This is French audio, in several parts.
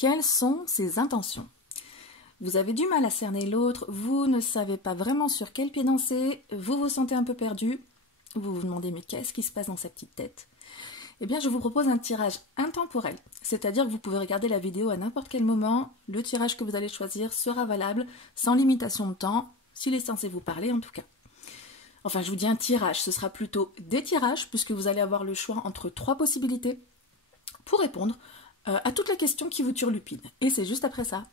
Quelles sont ses intentions? Vous avez du mal à cerner l'autre, vous ne savez pas vraiment sur quel pied danser, vous vous sentez un peu perdu, vous vous demandez mais qu'est-ce qui se passe dans sa petite tête? Eh bien, je vous propose un tirage intemporel, c'est-à-dire que vous pouvez regarder la vidéo à n'importe quel moment, le tirage que vous allez choisir sera valable, sans limitation de temps, s'il est censé vous parler en tout cas. Enfin, je vous dis un tirage, ce sera plutôt des tirages, puisque vous allez avoir le choix entre 3 possibilités pour répondre à toutes les questions qui vous turlupinent. Et c'est juste après ça.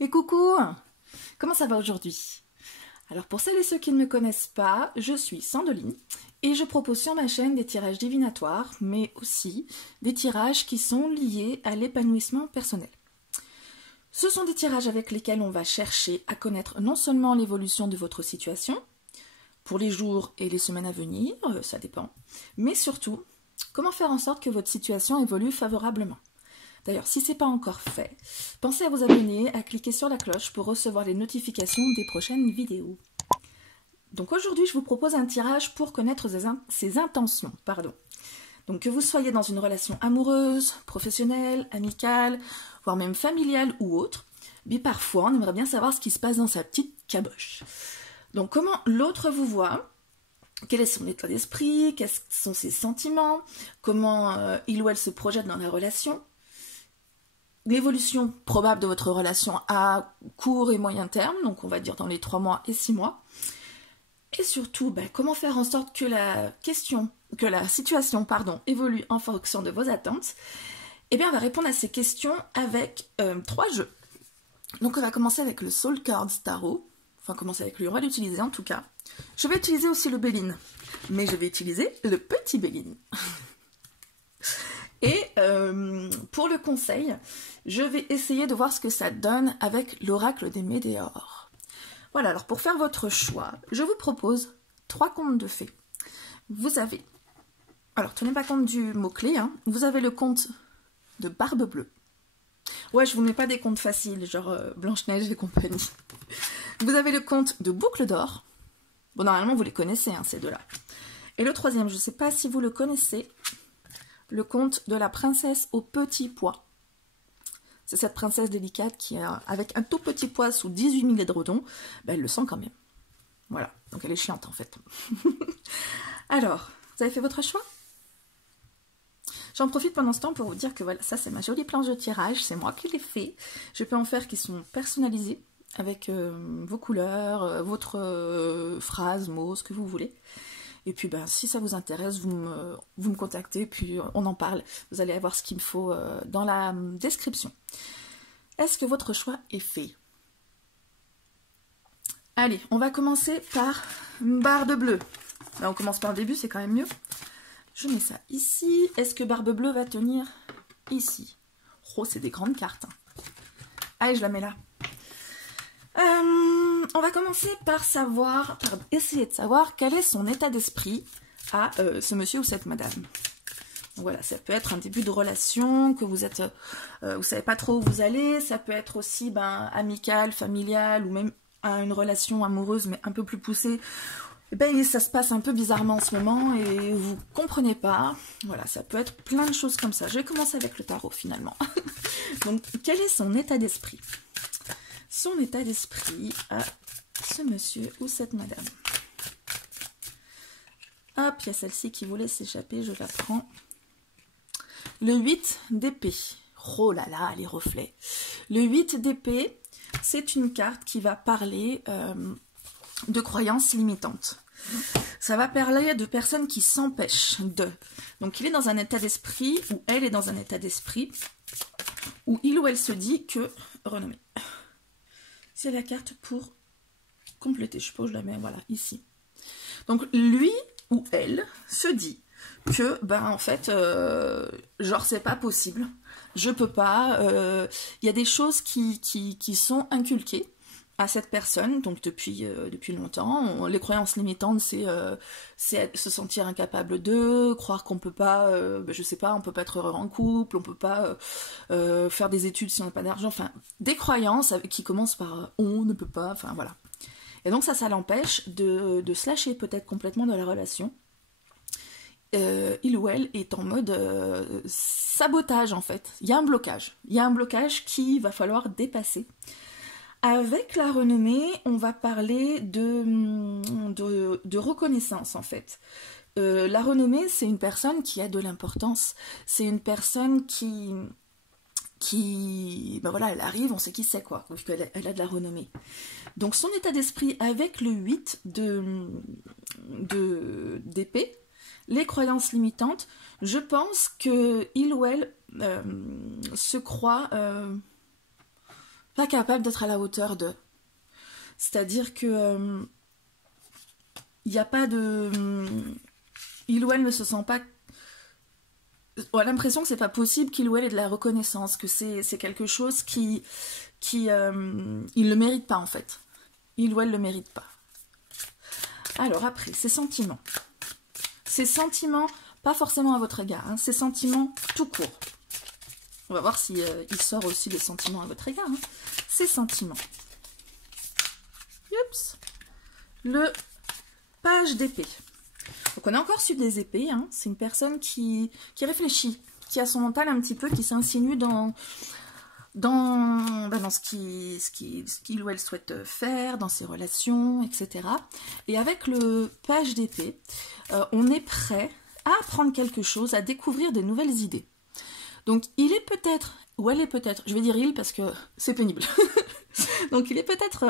Et coucou! Comment ça va aujourd'hui? Alors pour celles et ceux qui ne me connaissent pas, je suis Sandeline et je propose sur ma chaîne des tirages divinatoires, mais aussi des tirages qui sont liés à l'épanouissement personnel. Ce sont des tirages avec lesquels on va chercher à connaître non seulement l'évolution de votre situation, pour les jours et les semaines à venir, ça dépend, mais surtout, comment faire en sorte que votre situation évolue favorablement. D'ailleurs, si ce n'est pas encore fait, pensez à vous abonner, à cliquer sur la cloche pour recevoir les notifications des prochaines vidéos. Donc aujourd'hui, je vous propose un tirage pour connaître ses intentions. Donc que vous soyez dans une relation amoureuse, professionnelle, amicale, voire même familiale ou autre, mais parfois on aimerait bien savoir ce qui se passe dans sa petite caboche. Donc comment l'autre vous voit, quel est son état d'esprit, quels sont ses sentiments, comment il ou elle se projette dans la relation, l'évolution probable de votre relation à court et moyen terme, donc on va dire dans les 3 mois et 6 mois, et surtout comment faire en sorte que la situation évolue en fonction de vos attentes. Eh bien on va répondre à ces questions avec 3 jeux. Donc on va commencer avec le Soul Cards Tarot, enfin commencer avec lui, on va l'utiliser en tout cas. Je vais utiliser aussi le Béline, mais je vais utiliser le petit Béline. Et pour le conseil, je vais essayer de voir ce que ça donne avec l'oracle des Météores. Voilà, alors pour faire votre choix, je vous propose 3 contes de fées. Vous avez, alors tenez pas compte du mot-clé, hein, vous avez le conte de Barbe Bleue. Ouais, je vous mets pas des contes faciles, genre Blanche-Neige et compagnie. Vous avez le conte de Boucle d'Or. Bon, normalement, vous les connaissez, hein, ces deux-là. Et le troisième, je ne sais pas si vous le connaissez, le conte de la princesse au petit pois. C'est cette princesse délicate qui, avec un tout petit pois sous 18 000 édredons, elle le sent quand même. Voilà, donc elle est chiante en fait. Alors, vous avez fait votre choix? J'en profite pendant ce temps pour vous dire que voilà, ça c'est ma jolie planche de tirage, c'est moi qui l'ai fait. Je peux en faire qui sont personnalisés avec vos couleurs, votre phrase, mots, ce que vous voulez. Et puis si ça vous intéresse, vous me contactez, puis on en parle. Vous allez avoir ce qu'il me faut dans la description. Est-ce que votre choix est fait? Allez, on va commencer par Barbe Bleue. Là, on commence par le début, c'est quand même mieux. Je mets ça ici. Est-ce que Barbe Bleue va tenir ici? Oh, c'est des grandes cartes. Allez, je la mets là. On va commencer par essayer de savoir quel est son état d'esprit à ce monsieur ou cette madame. Donc voilà, ça peut être un début de relation, que vous êtes, vous savez pas trop où vous allez, ça peut être aussi amical, familial, ou même une relation amoureuse mais un peu plus poussée. Et ça se passe un peu bizarrement en ce moment et vous comprenez pas. Voilà, ça peut être plein de choses comme ça. Je vais commencer avec le tarot finalement. Donc, quel est son état d'esprit? Son état d'esprit à ce monsieur ou cette madame. Hop, il y a celle-ci qui voulait s'échapper, je la prends. Le 8 d'épée. Oh là là, les reflets. Le 8 d'épée, c'est une carte qui va parler de croyances limitantes. Ça va parler de personnes qui s'empêchent de. Donc il est dans un état d'esprit, ou elle est dans un état d'esprit, où il ou elle se dit que... Renommée. C'est la carte pour compléter. Je suppose, je la mets, voilà, ici. Donc lui ou elle se dit que, en fait, genre, c'est pas possible. Je peux pas. Il y a des choses qui sont inculquées à cette personne, donc depuis longtemps. Les croyances limitantes, c'est se sentir incapable de, croire qu'on peut pas, je sais pas, on peut pas être heureux en couple, on peut pas faire des études si on n'a pas d'argent, enfin, des croyances qui commencent par on ne peut pas, enfin voilà. Et donc ça l'empêche de se lâcher peut-être complètement de la relation. il ou elle est en mode sabotage en fait. Il y a un blocage. Il y a un blocage qu'il va falloir dépasser. Avec la renommée, on va parler de reconnaissance en fait. La renommée, c'est une personne qui a de l'importance. C'est une personne qui ben voilà, elle arrive, on sait qui c'est quoi, parce qu'elle a de la renommée. Donc son état d'esprit avec le 8 d'épée, les croyances limitantes, je pense que il ou elle se croit pas capable d'être à la hauteur de. C'est-à-dire que il n'y a pas de... il ou elle ne se sent pas... On a l'impression que c'est pas possible qu'il ou elle ait de la reconnaissance, que c'est quelque chose il le mérite pas en fait. Il ou elle le mérite pas. Alors après, ses sentiments. Ses sentiments, pas forcément à votre égard, hein, ses sentiments tout court. On va voir si il sort aussi des sentiments à votre égard. Hein. Ses sentiments. Oups. Le page d'épée. Donc on a encore su des épées, hein. C'est une personne qui réfléchit, qui a son mental un petit peu, qui s'insinue dans ce qu'il ou elle souhaite faire, dans ses relations, etc. Et avec le page d'épée, on est prêt à apprendre quelque chose, à découvrir des nouvelles idées. Donc il est peut-être, ou elle est peut-être, je vais dire il parce que c'est pénible. Donc il est peut-être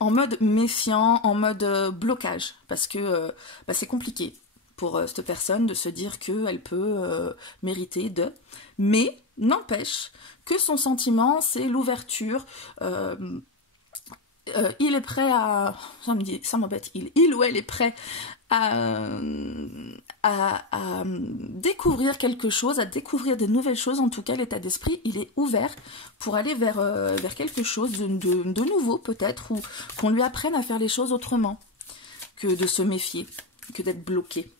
en mode méfiant, en mode blocage, parce que c'est compliqué pour cette personne de se dire qu'elle peut mériter de... Mais n'empêche que son sentiment, c'est l'ouverture. Il est prêt à... Ça m'embête, il ou elle est prêt à découvrir quelque chose, à découvrir des nouvelles choses. En tout cas, l'état d'esprit, il est ouvert pour aller vers quelque chose de nouveau peut-être, ou qu'on lui apprenne à faire les choses autrement que de se méfier, que d'être bloqué.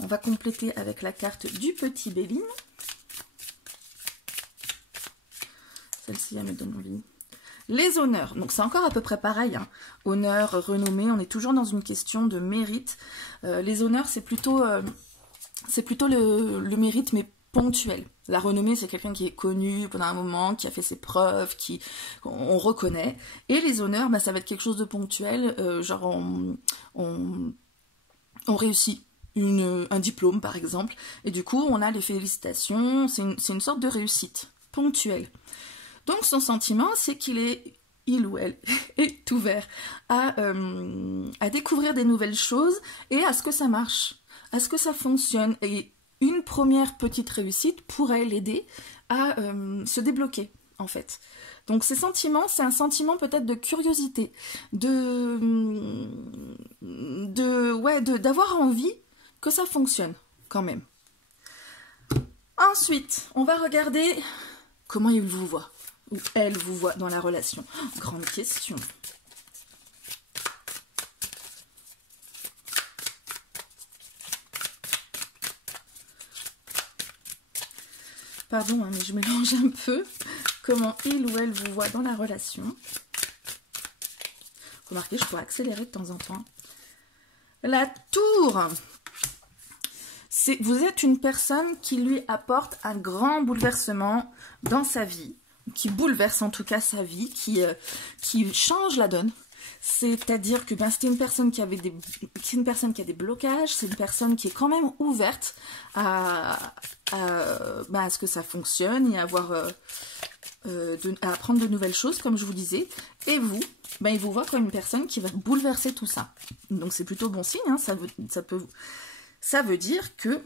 On va compléter avec la carte du petit Béline. Celle-ci, elle me donne envie. Les honneurs, donc c'est encore à peu près pareil, hein. Honneur, renommée, on est toujours dans une question de mérite. Les honneurs, c'est plutôt le mérite, mais ponctuel. La renommée, c'est quelqu'un qui est connu pendant un moment, qui a fait ses preuves, on reconnaît. Et les honneurs, ça va être quelque chose de ponctuel, genre on réussit un diplôme, par exemple, et du coup, on a les félicitations, c'est une sorte de réussite ponctuelle. Donc son sentiment, c'est il ou elle est ouvert à découvrir des nouvelles choses et à ce que ça marche, à ce que ça fonctionne. Et une première petite réussite pourrait l'aider à se débloquer, en fait. Donc ces sentiments, c'est un sentiment peut-être de curiosité, d'avoir envie que ça fonctionne, quand même. Ensuite, on va regarder comment il vous voit. Ou elle vous voit dans la relation. Grande question. Pardon, hein, mais je mélange un peu. Comment il ou elle vous voit dans la relation. Remarquez, je pourrais accélérer de temps en temps. La tour. Vous êtes une personne qui lui apporte un grand bouleversement dans sa vie. Qui bouleverse en tout cas sa vie, qui change la donne. C'est-à-dire que c'est une personne qui a des blocages, c'est une personne qui est quand même ouverte à ce que ça fonctionne et à apprendre de nouvelles choses, comme je vous disais. Et vous, il vous voit comme une personne qui va bouleverser tout ça. Donc c'est plutôt bon signe, hein, ça veut dire que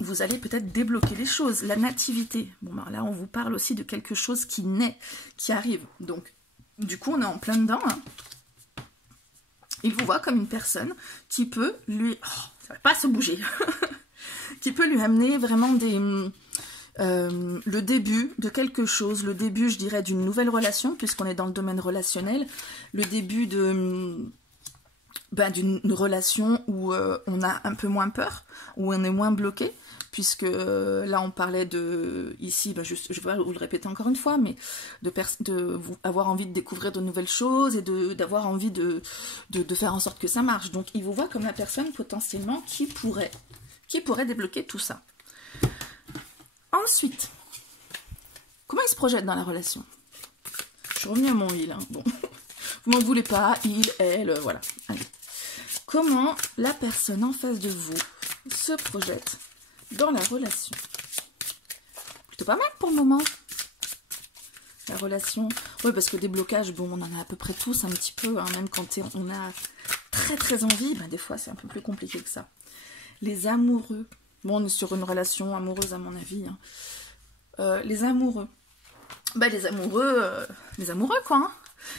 vous allez peut-être débloquer les choses. La nativité. Bon, là, on vous parle aussi de quelque chose qui naît, qui arrive. Donc, du coup, on est en plein dedans. Hein. Il vous voit comme une personne qui peut lui... Oh, ça va pas se bouger. Qui peut lui amener vraiment le début de quelque chose. Le début, je dirais, d'une nouvelle relation, puisqu'on est dans le domaine relationnel. Le début d'une relation où on a un peu moins peur, où on est moins bloqué, puisque là on parlait de, ici, je vais vous le répéter encore une fois, mais avoir envie de découvrir de nouvelles choses et d'avoir envie de faire en sorte que ça marche. Donc il vous voit comme la personne potentiellement qui pourrait qui pourrait débloquer tout ça. Ensuite, comment il se projette dans la relation? Je suis revenue à mon il, hein. Bon, vous m'en voulez pas, il, elle, voilà. Allez. Comment la personne en face de vous se projette dans la relation? Plutôt pas mal pour le moment. La relation, oui, parce que des blocages, bon, on en a à peu près tous un petit peu, hein, même quand on a très envie, ben, des fois c'est un peu plus compliqué que ça. Les amoureux, bon, on est sur une relation amoureuse à mon avis, hein. Les amoureux, ben, les amoureux quoi, hein.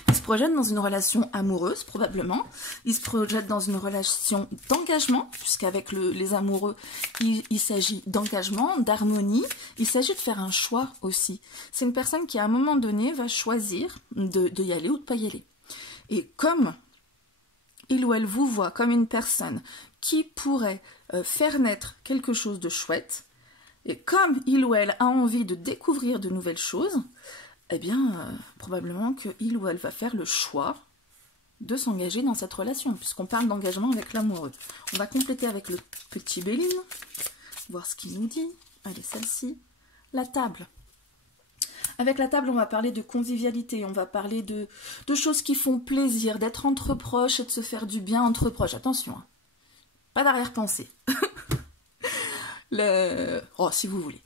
Ils se projettent dans une relation amoureuse, probablement. Ils se projettent dans une relation d'engagement, puisqu'avec les amoureux, il s'agit d'engagement, d'harmonie. Il s'agit de faire un choix aussi. C'est une personne qui, à un moment donné, va choisir de y aller ou de ne pas y aller. Et comme il ou elle vous voit comme une personne qui pourrait faire naître quelque chose de chouette, et comme il ou elle a envie de découvrir de nouvelles choses, eh bien, probablement qu'il ou elle va faire le choix de s'engager dans cette relation, puisqu'on parle d'engagement avec l'amoureux. On va compléter avec le petit Béline, voir ce qu'il nous dit. Allez, celle-ci, la table. Avec la table, on va parler de convivialité, on va parler de choses qui font plaisir, d'être entre proches et de se faire du bien entre proches. Attention, hein. Pas d'arrière-pensée. Oh, si vous voulez.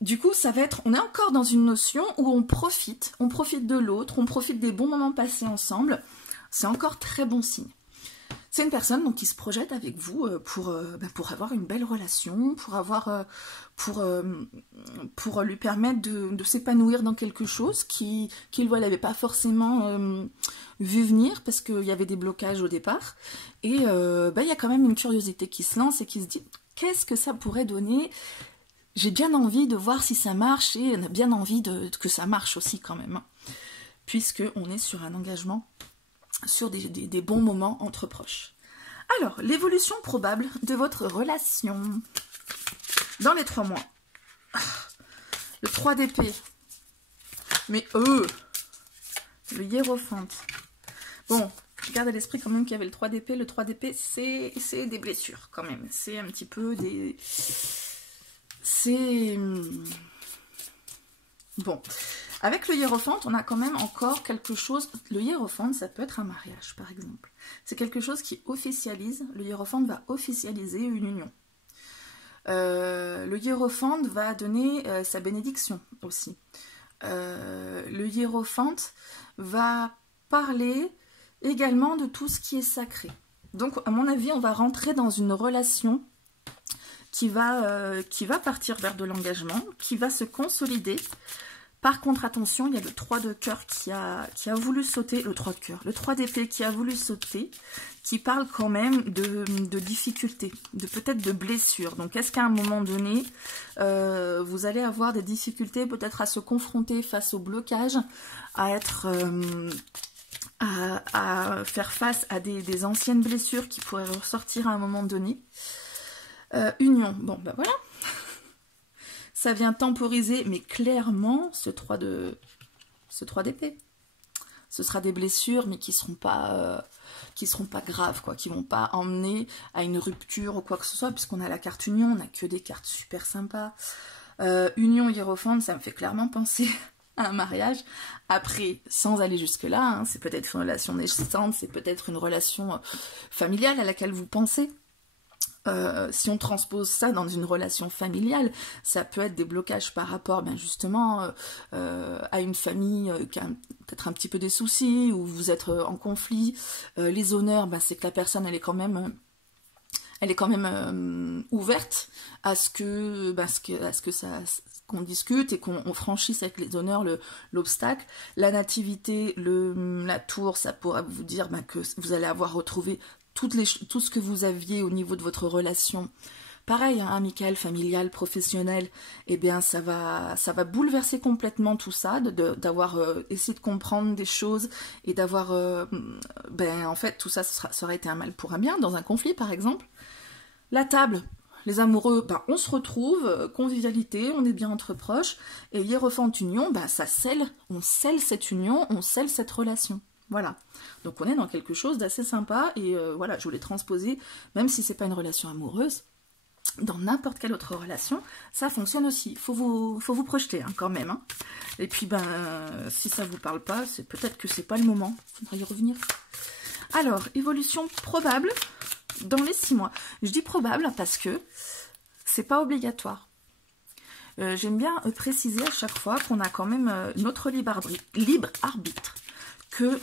Du coup, ça va être, on est encore dans une notion où on profite de l'autre, on profite des bons moments passés ensemble. C'est encore très bon signe. C'est une personne donc, qui se projette avec vous pour avoir une belle relation, pour lui permettre de s'épanouir dans quelque chose qu'il ou elle n'avait pas forcément vu venir parce qu'il y avait des blocages au départ. Et il y a quand même une curiosité qui se lance et qui se dit, qu'est-ce que ça pourrait donner ? J'ai bien envie de voir si ça marche et on a bien envie que ça marche aussi quand même. Puisqu'on est sur un engagement, sur des bons moments entre proches. Alors, l'évolution probable de votre relation dans les 3 mois. Le 3 d'épée. Mais le hiérophante. Bon, je garde à l'esprit quand même qu'il y avait le 3 d'épée. Le 3 d'épée, c'est des blessures quand même. C'est un petit peu des... C'est... Bon, avec le hiérophante, on a quand même encore quelque chose... Le hiérophante, ça peut être un mariage, par exemple. C'est quelque chose qui officialise. Le hiérophante va officialiser une union. Le hiérophante va donner sa bénédiction aussi. Le hiérophante va parler également de tout ce qui est sacré. Donc, à mon avis, on va rentrer dans une relation qui va partir vers de l'engagement, qui va se consolider. Par contre, attention, il y a le 3 de cœur qui a voulu sauter, le 3 de cœur, le 3 d'épée qui a voulu sauter, qui parle quand même de difficultés, peut-être de blessures. Donc, est-ce qu'à un moment donné, vous allez avoir des difficultés peut-être à se confronter face au blocage, à faire face à des anciennes blessures qui pourraient ressortir à un moment donné. Union, bon ben voilà, ça vient temporiser, mais clairement ce 3 d'épée. Ce sera des blessures, mais qui seront pas graves, quoi, qui vont pas emmener à une rupture ou quoi que ce soit, puisqu'on a la carte Union, on n'a que des cartes super sympas. Union hiérophante, ça me fait clairement penser à un mariage. Après, sans aller jusque-là, hein, c'est peut-être une relation naissante, c'est peut-être une relation familiale à laquelle vous pensez. Si on transpose ça dans une relation familiale, ça peut être des blocages par rapport justement à une famille qui a peut-être un petit peu des soucis, ou vous êtes en conflit. Les honneurs, c'est que la personne elle est quand même ouverte à ce qu'on discute et qu'on franchisse avec les honneurs l'obstacle. La nativité, la tour, ça pourra vous dire que vous allez avoir retrouvé tout ce que vous aviez au niveau de votre relation, pareil, hein, amical, familial, professionnel, eh bien ça va bouleverser complètement tout ça, d'avoir essayé de comprendre des choses et d'avoir, en fait, tout ça, ça aurait été un mal pour un bien, dans un conflit par exemple. La table, les amoureux, on se retrouve, convivialité, on est bien entre proches, et hiérophante union, ça scelle, on scelle cette union, on scelle cette relation. Voilà, donc on est dans quelque chose d'assez sympa et voilà, je voulais transposer, même si c'est pas une relation amoureuse, dans n'importe quelle autre relation, ça fonctionne aussi. Il faut vous projeter hein, quand même. Hein. Et puis, ben, si ça ne vous parle pas, c'est peut-être que c'est pas le moment. Il faudra y revenir. Alors, évolution probable dans les 6 mois. Je dis probable parce que c'est pas obligatoire. J'aime bien préciser à chaque fois qu'on a quand même notre libre arbitre. Que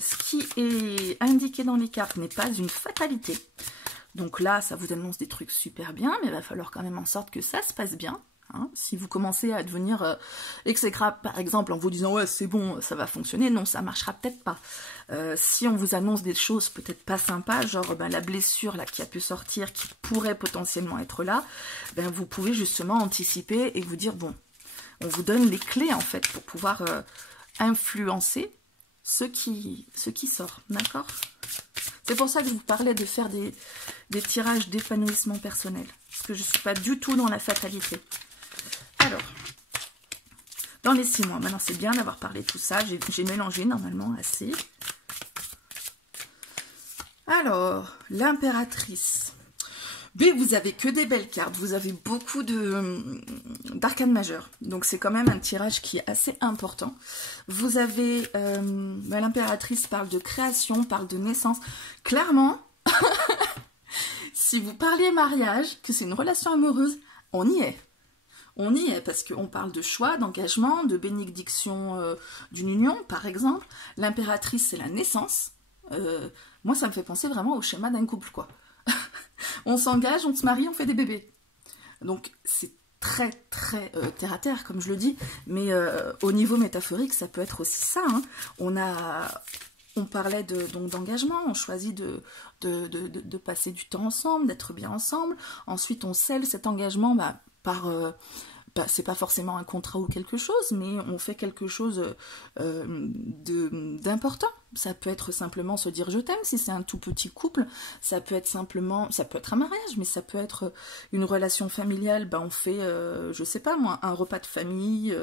ce qui est indiqué dans les cartes n'est pas une fatalité. Donc là, ça vous annonce des trucs super bien, mais il va falloir quand même en sorte que ça se passe bien. Hein. Si vous commencez à devenir exécrable, par exemple, en vous disant « ouais, c'est bon, ça va fonctionner », non, ça marchera peut-être pas. Si on vous annonce des choses peut-être pas sympas, genre ben, la blessure là, qui a pu sortir, qui pourrait potentiellement être là, ben, vous pouvez justement anticiper et vous dire « bon, on vous donne les clés en fait pour pouvoir influencer ce qui sort, d'accord ?» C'est pour ça que je vous parlais de faire des tirages d'épanouissement personnel. Parce que je ne suis pas du tout dans la fatalité. Alors, dans les 6 mois, maintenant c'est bien d'avoir parlé de tout ça. J'ai mélangé normalement assez. Alors, l'impératrice. Mais vous avez que des belles cartes. Vous avez beaucoup d'arcanes majeures. Donc c'est quand même un tirage qui est assez important. Vous avez... l'impératrice parle de création, parle de naissance. Clairement, si vous parliez mariage, que c'est une relation amoureuse, on y est. On y est parce qu'on parle de choix, d'engagement, de bénédiction d'une union, par exemple. L'impératrice, c'est la naissance. Moi, ça me fait penser vraiment au schéma d'un couple, quoi. On s'engage, on se marie, on fait des bébés. Donc, c'est très, très terre à terre, comme je le dis. Mais au niveau métaphorique, ça peut être aussi ça. Hein. On parlait d'engagement, on choisit de passer du temps ensemble, d'être bien ensemble. Ensuite, on scelle cet engagement par... c'est pas forcément un contrat ou quelque chose, mais on fait quelque chose d'important. Ça peut être simplement se dire je t'aime si c'est un tout petit couple, ça peut être simplement, ça peut être un mariage, mais ça peut être une relation familiale, on fait, je sais pas moi, un repas de famille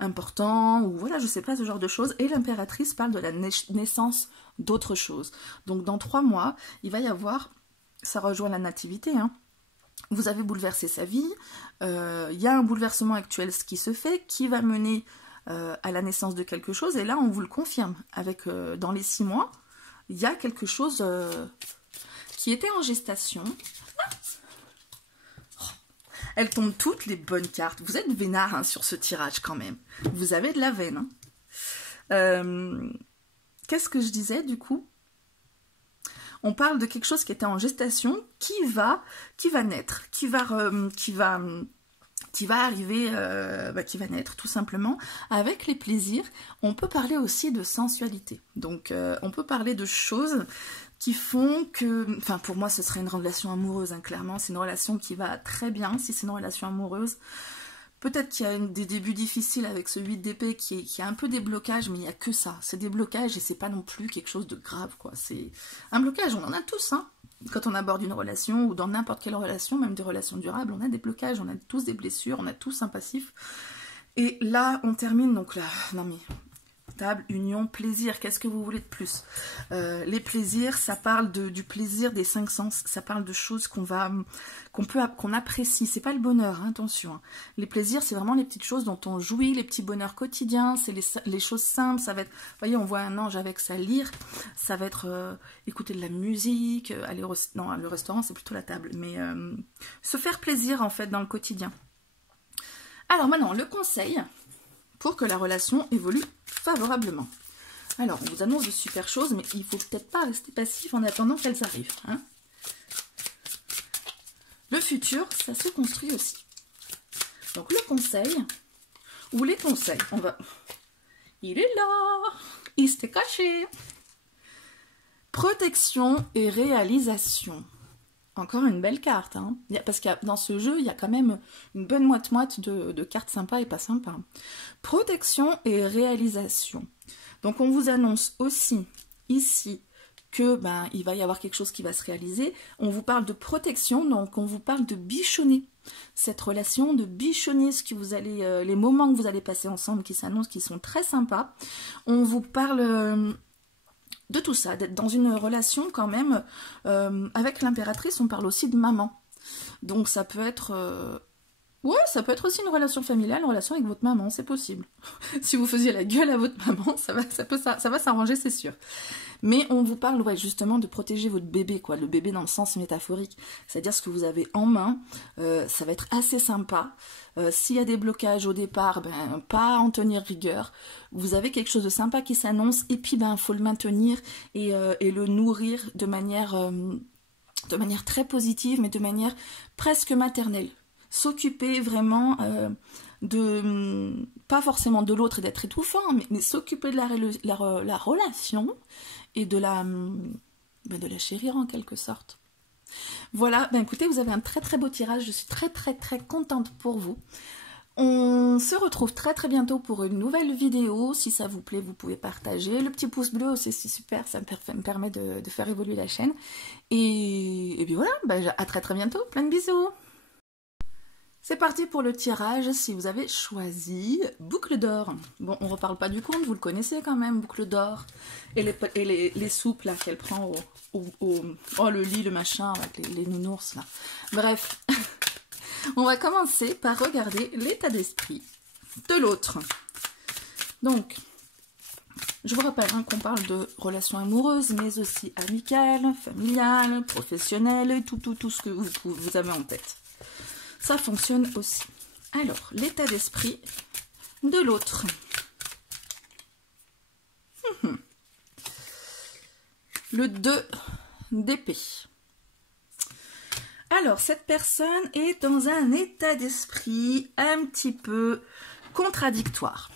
important, ou voilà, je sais pas, ce genre de choses. Et l'impératrice parle de la naissance d'autre chose. Donc dans 3 mois, il va y avoir, ça rejoint la nativité, hein, vous avez bouleversé sa vie, il y a un bouleversement actuel qui se fait, qui va mener à la naissance de quelque chose, et là on vous le confirme, avec dans les 6 mois, il y a quelque chose qui était en gestation. Oh, elles tombent toutes les bonnes cartes, vous êtes vénard hein, sur ce tirage quand même, vous avez de la veine. Hein. Qu'est-ce que je disais du coup ? On parle de quelque chose qui était en gestation, qui va naître, qui va arriver, qui va naître tout simplement, avec les plaisirs. On peut parler aussi de sensualité. Donc, on peut parler de choses qui font que... Enfin, pour moi, ce serait une relation amoureuse, hein, clairement. C'est une relation qui va très bien, si c'est une relation amoureuse. Peut-être qu'il y a des débuts difficiles avec ce 8 d'épée qui a un peu des blocages, mais il n'y a que ça. C'est des blocages et c'est pas non plus quelque chose de grave, quoi. C'est un blocage, on en a tous, hein. Quand on aborde une relation ou dans n'importe quelle relation, même des relations durables, on a des blocages, on a tous des blessures, on a tous un passif. Et là, on termine, donc là, non mais... Table, union, plaisir, qu'est-ce que vous voulez de plus? Les plaisirs, ça parle du plaisir des 5 sens, ça parle de choses qu'on apprécie, c'est pas le bonheur, hein, attention. Hein. Les plaisirs, c'est vraiment les petites choses dont on jouit, les petits bonheurs quotidiens, c'est les choses simples, ça va être, vous voyez, on voit un ange avec sa lyre, ça va être écouter de la musique, aller non, le restaurant, c'est plutôt la table, mais se faire plaisir, en fait, dans le quotidien. Alors maintenant, le conseil... pour que la relation évolue favorablement. Alors, on vous annonce de super choses, mais il ne faut peut-être pas rester passif en attendant qu'elles arrivent. Hein. Le futur, ça se construit aussi. Donc, le conseil, ou les conseils, on va... Il est là, il s'était caché. Protection et réalisation. Encore une belle carte, hein. Parce que dans ce jeu, il y a quand même une bonne moite-moite de cartes sympas et pas sympas. Protection et réalisation. Donc on vous annonce aussi ici que il va y avoir quelque chose qui va se réaliser. On vous parle de protection, donc on vous parle de bichonner cette relation, de bichonner ce que vous allez, les moments que vous allez passer ensemble qui s'annoncent, qui sont très sympas. On vous parle... de tout ça, d'être dans une relation quand même, avec l'impératrice, on parle aussi de maman. Donc ça peut être... Ouais, ça peut être aussi une relation familiale, une relation avec votre maman, c'est possible. Si vous faisiez la gueule à votre maman, ça va s'arranger, c'est sûr. Mais on vous parle, ouais, justement, de protéger votre bébé, quoi, le bébé dans le sens métaphorique. C'est-à-dire ce que vous avez en main, ça va être assez sympa. S'il y a des blocages au départ, ben, pas en tenir rigueur. Vous avez quelque chose de sympa qui s'annonce, et puis, ben, faut le maintenir et le nourrir de manière très positive, mais de manière presque maternelle. S'occuper vraiment pas forcément de l'autre et d'être étouffant, mais s'occuper de la relation et de la chérir en quelque sorte. Voilà, ben écoutez, vous avez un très très beau tirage, je suis très très très contente pour vous. On se retrouve très très bientôt pour une nouvelle vidéo. Si ça vous plaît, vous pouvez partager. Le petit pouce bleu aussi, c'est super, ça me permet de faire évoluer la chaîne. Et puis voilà, ben, à très très bientôt, plein de bisous. C'est parti pour le tirage, si vous avez choisi Boucle d'or. Bon, on reparle pas du conte, vous le connaissez quand même, Boucle d'or. Et les soupes là qu'elle prend oh, le lit, le machin, avec les nounours là. Bref, on va commencer par regarder l'état d'esprit de l'autre. Donc, je vous rappelle qu'on parle de relations amoureuses, mais aussi amicales, familiales, professionnelles, tout ce que vous avez en tête. Ça fonctionne aussi. Alors, l'état d'esprit de l'autre. Le 2 d'épée. Alors, cette personne est dans un état d'esprit un petit peu contradictoire.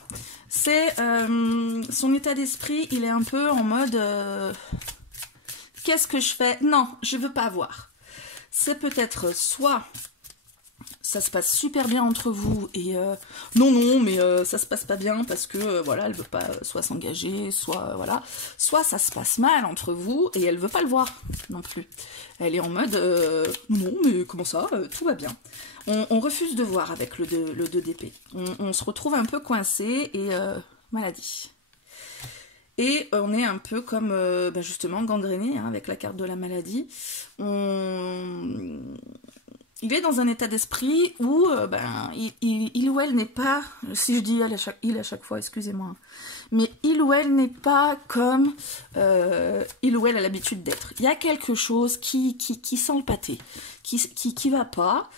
C'est son état d'esprit, il est un peu en mode qu'est-ce que je fais? Non, je veux pas voir. C'est peut-être soit ça se passe super bien entre vous et non mais ça se passe pas bien parce que voilà, elle veut pas soit s'engager, soit voilà, soit ça se passe mal entre vous et elle veut pas le voir non plus. Elle est en mode non mais comment ça, tout va bien. On refuse de voir avec le 2 d'épée. On se retrouve un peu coincé et maladie. Et on est un peu comme justement gangréné hein, avec la carte de la maladie. Il est dans un état d'esprit où il ou elle n'est pas, si je dis il à chaque fois, excusez-moi, mais il ou elle n'est pas comme il ou elle a l'habitude d'être. Il y a quelque chose qui sent le pâté, qui va pas,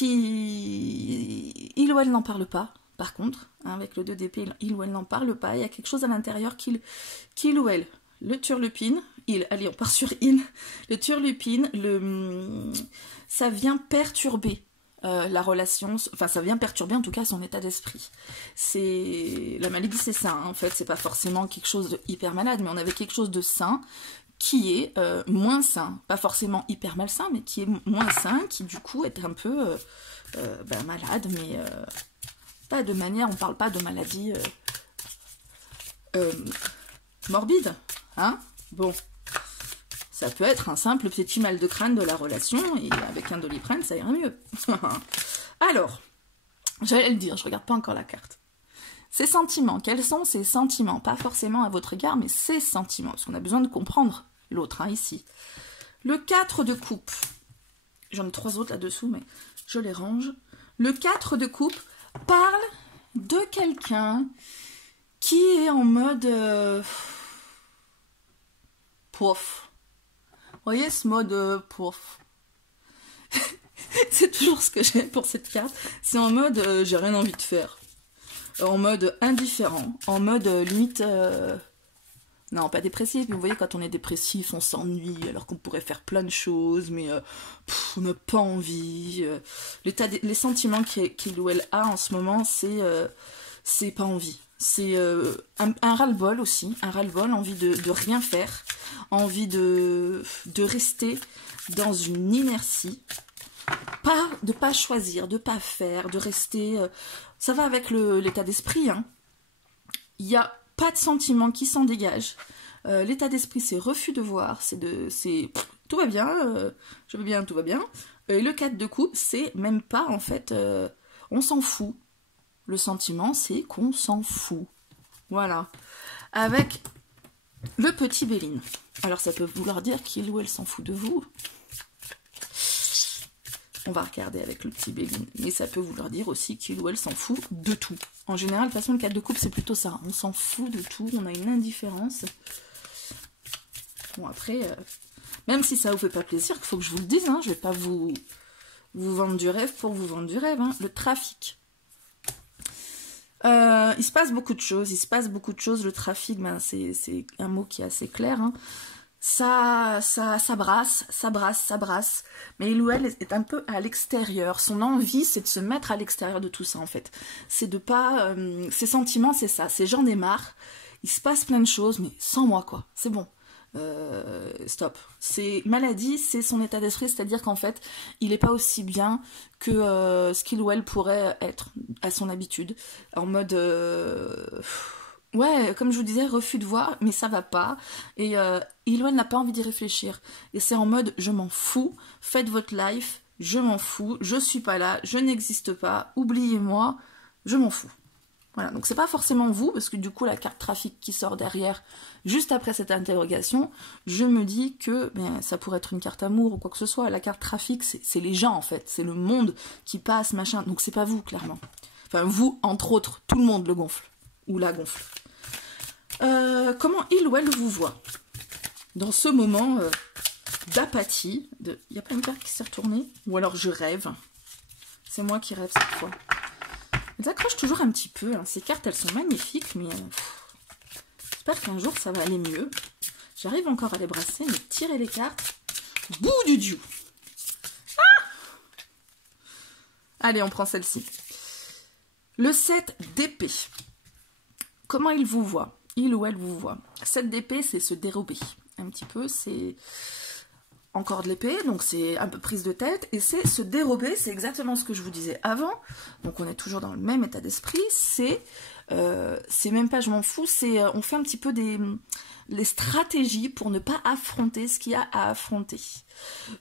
il ou elle n'en parle pas, par contre, hein, avec le 2 d'épée, il ou elle n'en parle pas, il y a quelque chose à l'intérieur qu'il ou elle, le turlupine, allez on part sur in, le turlupine, ça vient perturber la relation, enfin ça vient perturber en tout cas son état d'esprit. La maladie c'est ça, hein, en fait c'est pas forcément quelque chose de hyper malade, mais on avait quelque chose de sain qui est moins sain, pas forcément hyper malsain, mais qui est moins sain, qui du coup est un peu malade, mais pas de manière, on parle pas de maladie morbide, hein, bon. Ça peut être un simple petit mal de crâne de la relation, et avec un Doliprane, ça ira mieux. Alors, j'allais le dire, je regarde pas encore la carte. Ces sentiments, quels sont ces sentiments? Pas forcément à votre égard, mais ces sentiments, parce qu'on a besoin de comprendre l'autre, hein, ici. Le 4 de coupe, j'en ai 3 autres là-dessous, mais je les range. Le 4 de coupe parle de quelqu'un qui est en mode... pouf. Vous voyez ce mode pouf. C'est toujours ce que j'ai pour cette carte. C'est en mode j'ai rien envie de faire. En mode indifférent. En mode limite... non, pas dépressif. Mais vous voyez, quand on est dépressif, on s'ennuie alors qu'on pourrait faire plein de choses. Mais on n'a pas envie. Les sentiments qu'il ou elle a en ce moment, c'est pas envie. C'est un ras-le-bol aussi. Un ras-le-bol, envie de rien faire. Envie de rester dans une inertie, de pas choisir, de pas faire, de rester... ça va avec l'état d'esprit, hein. Il n'y a pas de sentiment qui s'en dégage. L'état d'esprit, c'est refus de voir, c'est tout va bien, je vais bien, tout va bien. Et le 4 de coupe, c'est même pas, en fait, on s'en fout. Le sentiment, c'est qu'on s'en fout. Voilà. Avec le petit Béline. Alors ça peut vouloir dire qu'il ou elle s'en fout de vous. On va regarder avec le petit Béline. Mais ça peut vouloir dire aussi qu'il ou elle s'en fout de tout. En général, de toute façon, le 4 de coupe, c'est plutôt ça. On s'en fout de tout, on a une indifférence. Bon, après, même si ça vous fait pas plaisir, il faut que je vous le dise, hein, je vais pas vous vendre du rêve pour vous vendre du rêve. Hein. Le trafic. Il se passe beaucoup de choses, le trafic, ben, c'est un mot qui est assez clair. Hein. Ça brasse, mais il ou elle est un peu à l'extérieur. Son envie, c'est de se mettre à l'extérieur de tout ça, en fait. C'est de pas... ses sentiments, c'est ça. C'est j'en ai marre, il se passe plein de choses, mais sans moi, quoi. C'est bon. Stop. C'est maladie, c'est son état d'esprit, c'est-à-dire qu'en fait, il n'est pas aussi bien que ce qu'il ou elle pourrait être à son habitude. En mode... ouais, comme je vous disais, refus de voir, mais ça va pas. Et il ou elle n'a pas envie d'y réfléchir. Et c'est en mode, je m'en fous, faites votre life, je m'en fous, je suis pas là, je n'existe pas, oubliez-moi, je m'en fous. Voilà, donc c'est pas forcément vous, parce que du coup, la carte trafic qui sort derrière, juste après cette interrogation, je me dis que ben, ça pourrait être une carte amour ou quoi que ce soit. La carte trafic, c'est les gens, en fait. C'est le monde qui passe, machin. Donc c'est pas vous, clairement. Enfin, vous, entre autres, tout le monde le gonfle. Ou la gonfle. Comment il ou elle vous voit dans ce moment d'apathie, il n'y a pas une carte qui s'est retournée, ou alors je rêve, c'est moi qui rêve cette fois. Elles accrochent toujours un petit peu, hein. Ces cartes elles sont magnifiques, mais j'espère qu'un jour ça va aller mieux. J'arrive encore à les brasser, mais tirer les cartes, bout du dieu. Ah, allez, on prend celle-ci. Le 7 d'épée. Comment il vous voit? Il ou elle vous voit. 7 d'épée, c'est se dérober. Un petit peu, c'est encore de l'épée, donc c'est un peu prise de tête. Et c'est se dérober, c'est exactement ce que je vous disais avant. Donc on est toujours dans le même état d'esprit. C'est même pas je m'en fous, c'est on fait un petit peu les stratégies pour ne pas affronter ce qu'il y a à affronter.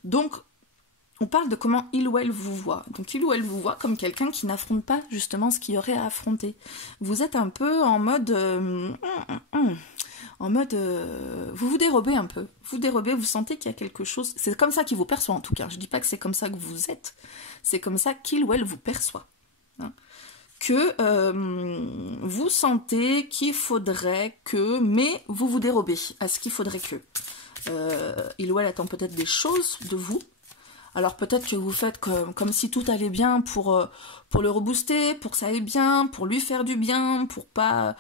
Donc, on parle de comment il ou elle vous voit. Donc il ou elle vous voit comme quelqu'un qui n'affronte pas justement ce qu'il y aurait à affronter. Vous êtes un peu en mode... vous vous dérobez un peu. Vous dérobez, vous sentez qu'il y a quelque chose... C'est comme ça qu'il vous perçoit en tout cas. Je ne dis pas que c'est comme ça que vous êtes. C'est comme ça qu'il ou elle vous perçoit. Hein. Que vous sentez qu'il faudrait que... Mais vous vous dérobez à ce qu'il faudrait que. Il ou elle attend peut-être des choses de vous. Alors peut-être que vous faites comme si tout allait bien pour le rebooster, pour que ça aille bien, pour lui faire du bien, pour pas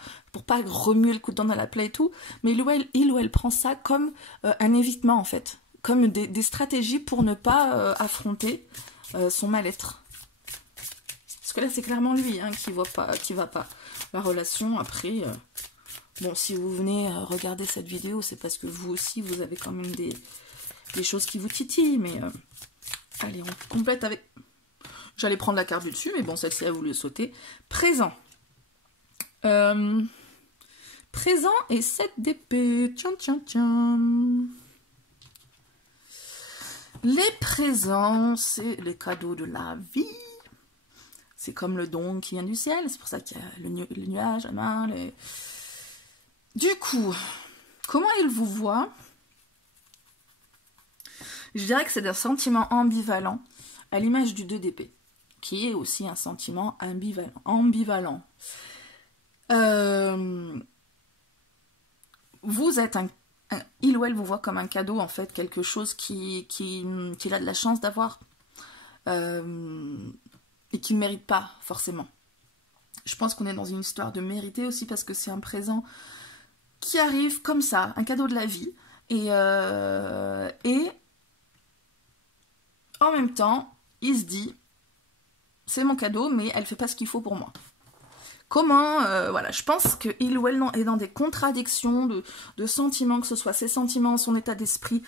remuer le couteau dans la plaie et tout. Mais il ou elle prend ça comme un évitement en fait, comme des stratégies pour ne pas affronter son mal-être. Parce que là c'est clairement lui hein, qui va pas. La relation après, bon si vous venez regarder cette vidéo, c'est parce que vous aussi vous avez quand même des choses qui vous titillent, mais... Allez, on complète avec... J'allais prendre la carte du dessus, mais bon, celle-ci a voulu sauter. Présent. Présent et 7 d'épée. Tiens, tiens, tiens. Les présents, c'est les cadeaux de la vie. C'est comme le don qui vient du ciel. C'est pour ça qu'il y a le nuage, la main, les... Du coup, comment il vous voit ? Je dirais que c'est un sentiment ambivalent, à l'image du 2 d'épée, qui est aussi un sentiment ambivalent. Vous êtes il ou elle vous voit comme un cadeau, en fait, quelque chose qu'il a de la chance d'avoir, et qu'il ne mérite pas, forcément. Je pense qu'on est dans une histoire de mériter aussi, parce que c'est un présent qui arrive comme ça, un cadeau de la vie, et en même temps, il se dit, c'est mon cadeau, mais elle fait pas ce qu'il faut pour moi. Comment, voilà, je pense qu'il ou elle est dans des contradictions de sentiments, que ce soit ses sentiments, son état d'esprit.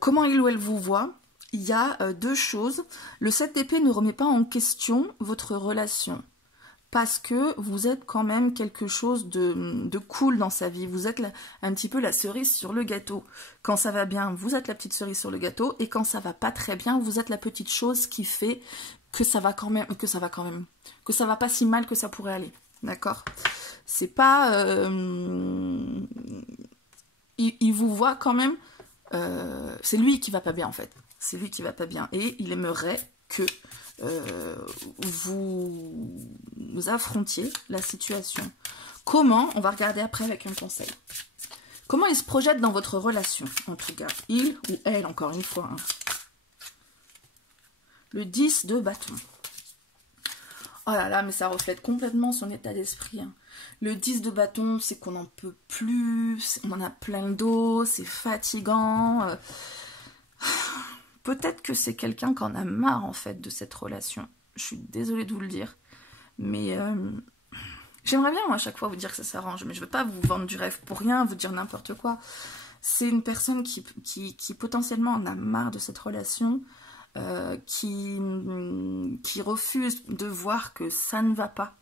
Comment il ou elle vous voit? Il y a deux choses. Le 7 d'épée ne remet pas en question votre relation. Parce que vous êtes quand même quelque chose de cool dans sa vie. Vous êtes un petit peu la cerise sur le gâteau. Quand ça va bien, vous êtes la petite cerise sur le gâteau. Et quand ça va pas très bien, vous êtes la petite chose qui fait que ça va quand même, que ça va pas si mal que ça pourrait aller. D'accord? C'est pas... il vous voit quand même... c'est lui qui va pas bien en fait. C'est lui qui va pas bien. Et il aimerait que vous affrontiez la situation. Comment? On va regarder après avec un conseil. Comment il se projette dans votre relation, en tout cas? Il ou elle, encore une fois. Hein. Le 10 de bâton. Oh là là, mais ça reflète complètement son état d'esprit. Hein. Le 10 de bâton, c'est qu'on n'en peut plus, on en a plein le dos, c'est fatigant. Peut-être que c'est quelqu'un qui en a marre, en fait, de cette relation. Je suis désolée de vous le dire. Mais j'aimerais bien, moi, à chaque fois, vous dire que ça s'arrange. Mais je veux pas vous vendre du rêve pour rien, vous dire n'importe quoi. C'est une personne qui potentiellement en a marre de cette relation, qui refuse de voir que ça ne va pas,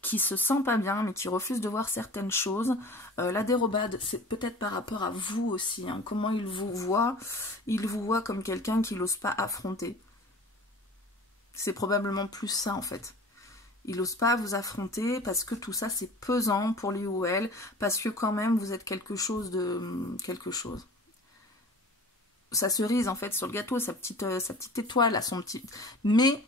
qui se sent pas bien, mais qui refuse de voir certaines choses. La dérobade, c'est peut-être par rapport à vous aussi, hein, comment il vous voit comme quelqu'un qui n'ose pas affronter. C'est probablement plus ça, en fait. Il n'ose pas vous affronter parce que tout ça, c'est pesant pour lui ou elle, parce que quand même, vous êtes quelque chose de... Sa cerise, en fait, sur le gâteau, sa petite étoile, là, son petit... Mais,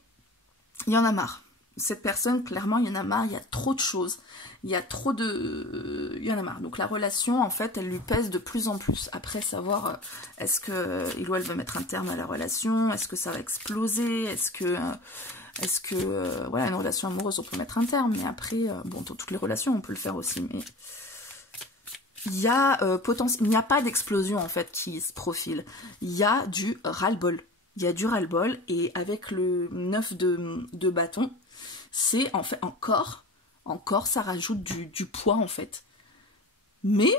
il y en a marre. Cette personne, clairement, il y en a marre, il y a trop de choses, il y a trop de... Il y en a marre. Donc la relation, en fait, elle lui pèse de plus en plus. Après, savoir, est-ce qu'il ou elle veut mettre un terme à la relation, est-ce que ça va exploser, est-ce que voilà, une relation amoureuse, on peut mettre un terme, mais après, bon, dans toutes les relations, on peut le faire aussi, mais... Il y a il n'y a pas d'explosion, en fait, qui se profile. Il y a du ras-le-bol. Il y a du ras-le-bol, et avec le 9 de bâton, c'est en fait encore, ça rajoute du poids, en fait. Mais,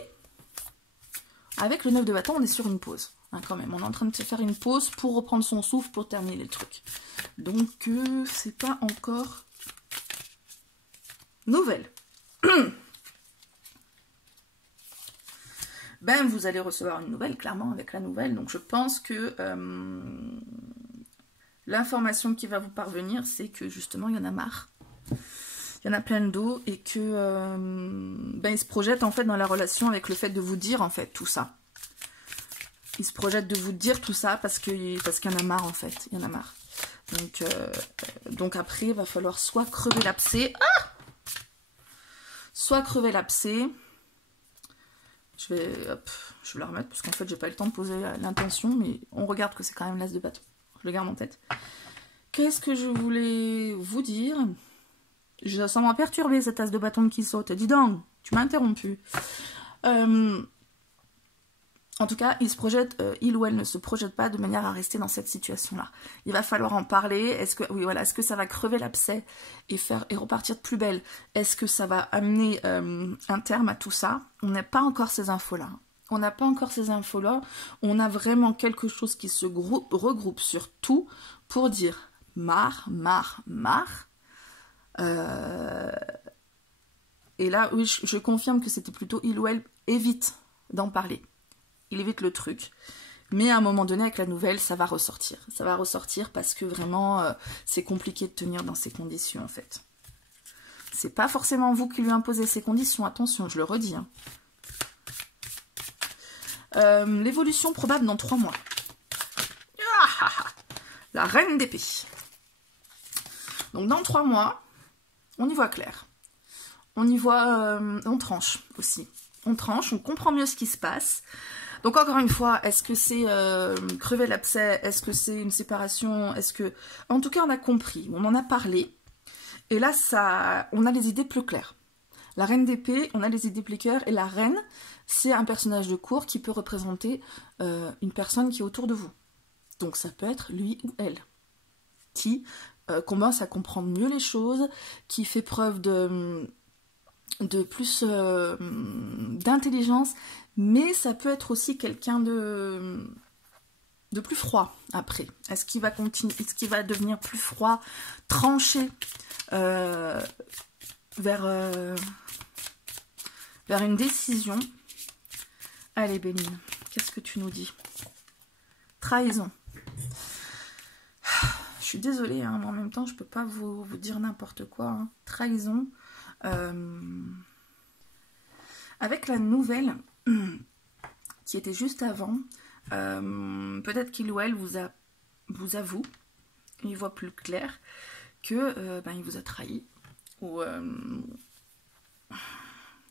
avec le 9 de bâton, on est sur une pause, hein, quand même. On est en train de se faire une pause pour reprendre son souffle, pour terminer le truc. Donc, c'est pas encore nouvelle. Ben, vous allez recevoir une nouvelle, clairement, avec la nouvelle. Donc, je pense que l'information qui va vous parvenir, c'est que, justement, il y en a marre. Il y en a plein le dos et que ben, il se projette, en fait, dans la relation avec le fait de vous dire, en fait, tout ça. Il se projette de vous dire tout ça parce qu'il y en a marre, en fait. Il y en a marre. Donc après, il va falloir soit crever l'abcès. Soit crever l'abcès. Je vais la remettre parce qu'en fait j'ai pas eu le temps de poser l'intention, mais on regarde que c'est quand même l'as de bâton. Je le garde en tête. Qu'est-ce que je voulais vous dire? Ça m'a perturbé cet as de bâton qui saute. Dis donc, tu m'as interrompu. En tout cas, il ou elle ne se projette pas de manière à rester dans cette situation-là. Il va falloir en parler. Est-ce que ça va crever l'abcès et repartir de plus belle? Est-ce que ça va amener un terme à tout ça? On n'a pas encore ces infos-là. On a vraiment quelque chose qui se regroupe sur tout pour dire marre. Et là, oui, je confirme que c'était plutôt il ou elle évite d'en parler. Il évite le truc, mais à un moment donné avec la nouvelle ça va ressortir parce que vraiment c'est compliqué de tenir dans ces conditions, en fait. C'est pas forcément vous qui lui imposez ces conditions, attention, je le redis, hein. L'évolution probable dans 3 mois. La reine d'épée. Donc dans 3 mois on y voit clair, on y voit, on tranche aussi, on comprend mieux ce qui se passe. Donc encore une fois, est-ce que c'est crever l'abcès? Est-ce que c'est une séparation? En tout cas, on a compris, on en a parlé. Et là, on a les idées plus claires. La reine d'épée, on a les idées plus claires. Et la reine, c'est un personnage de cour qui peut représenter une personne qui est autour de vous. Donc ça peut être lui ou elle, qui commence à comprendre mieux les choses, qui fait preuve de plus d'intelligence, mais ça peut être aussi quelqu'un de plus froid après. Est-ce qu'il va devenir plus froid, tranché vers une décision? Allez Béline, qu'est-ce que tu nous dis? Trahison. Je suis désolée, hein, mais en même temps je peux pas vous dire n'importe quoi, hein. Trahison. Avec la nouvelle qui était juste avant, peut-être qu'il ou elle vous avoue il voit plus clair que ben, il vous a trahi. Ou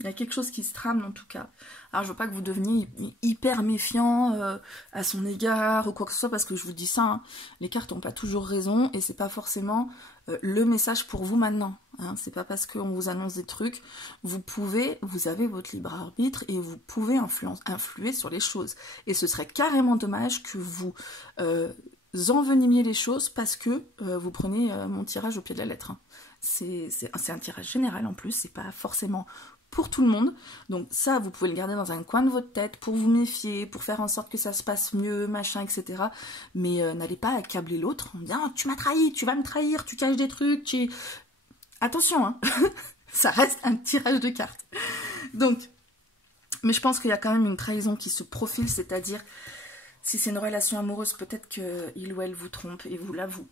il y a quelque chose qui se trame en tout cas. Alors je veux pas que vous deveniez hyper méfiant à son égard ou quoi que ce soit, parce que je vous dis ça, hein, les cartes n'ont pas toujours raison et c'est pas forcément le message pour vous maintenant. Hein, c'est pas parce qu'on vous annonce des trucs, vous avez votre libre arbitre et vous pouvez influer sur les choses. Et ce serait carrément dommage que vous envenimiez les choses parce que vous prenez mon tirage au pied de la lettre. Hein. C'est un tirage général en plus, c'est pas forcément pour tout le monde, donc ça vous pouvez le garder dans un coin de votre tête pour vous méfier, pour faire en sorte que ça se passe mieux, machin, etc. Mais n'allez pas accabler l'autre en disant oh, tu m'as trahi, tu vas me trahir, tu caches des trucs, attention, hein. Ça reste un tirage de cartes. Donc, mais je pense qu'il y a quand même une trahison qui se profile, c'est-à-dire si c'est une relation amoureuse, peut-être qu'il ou elle vous trompe et vous l'avoue.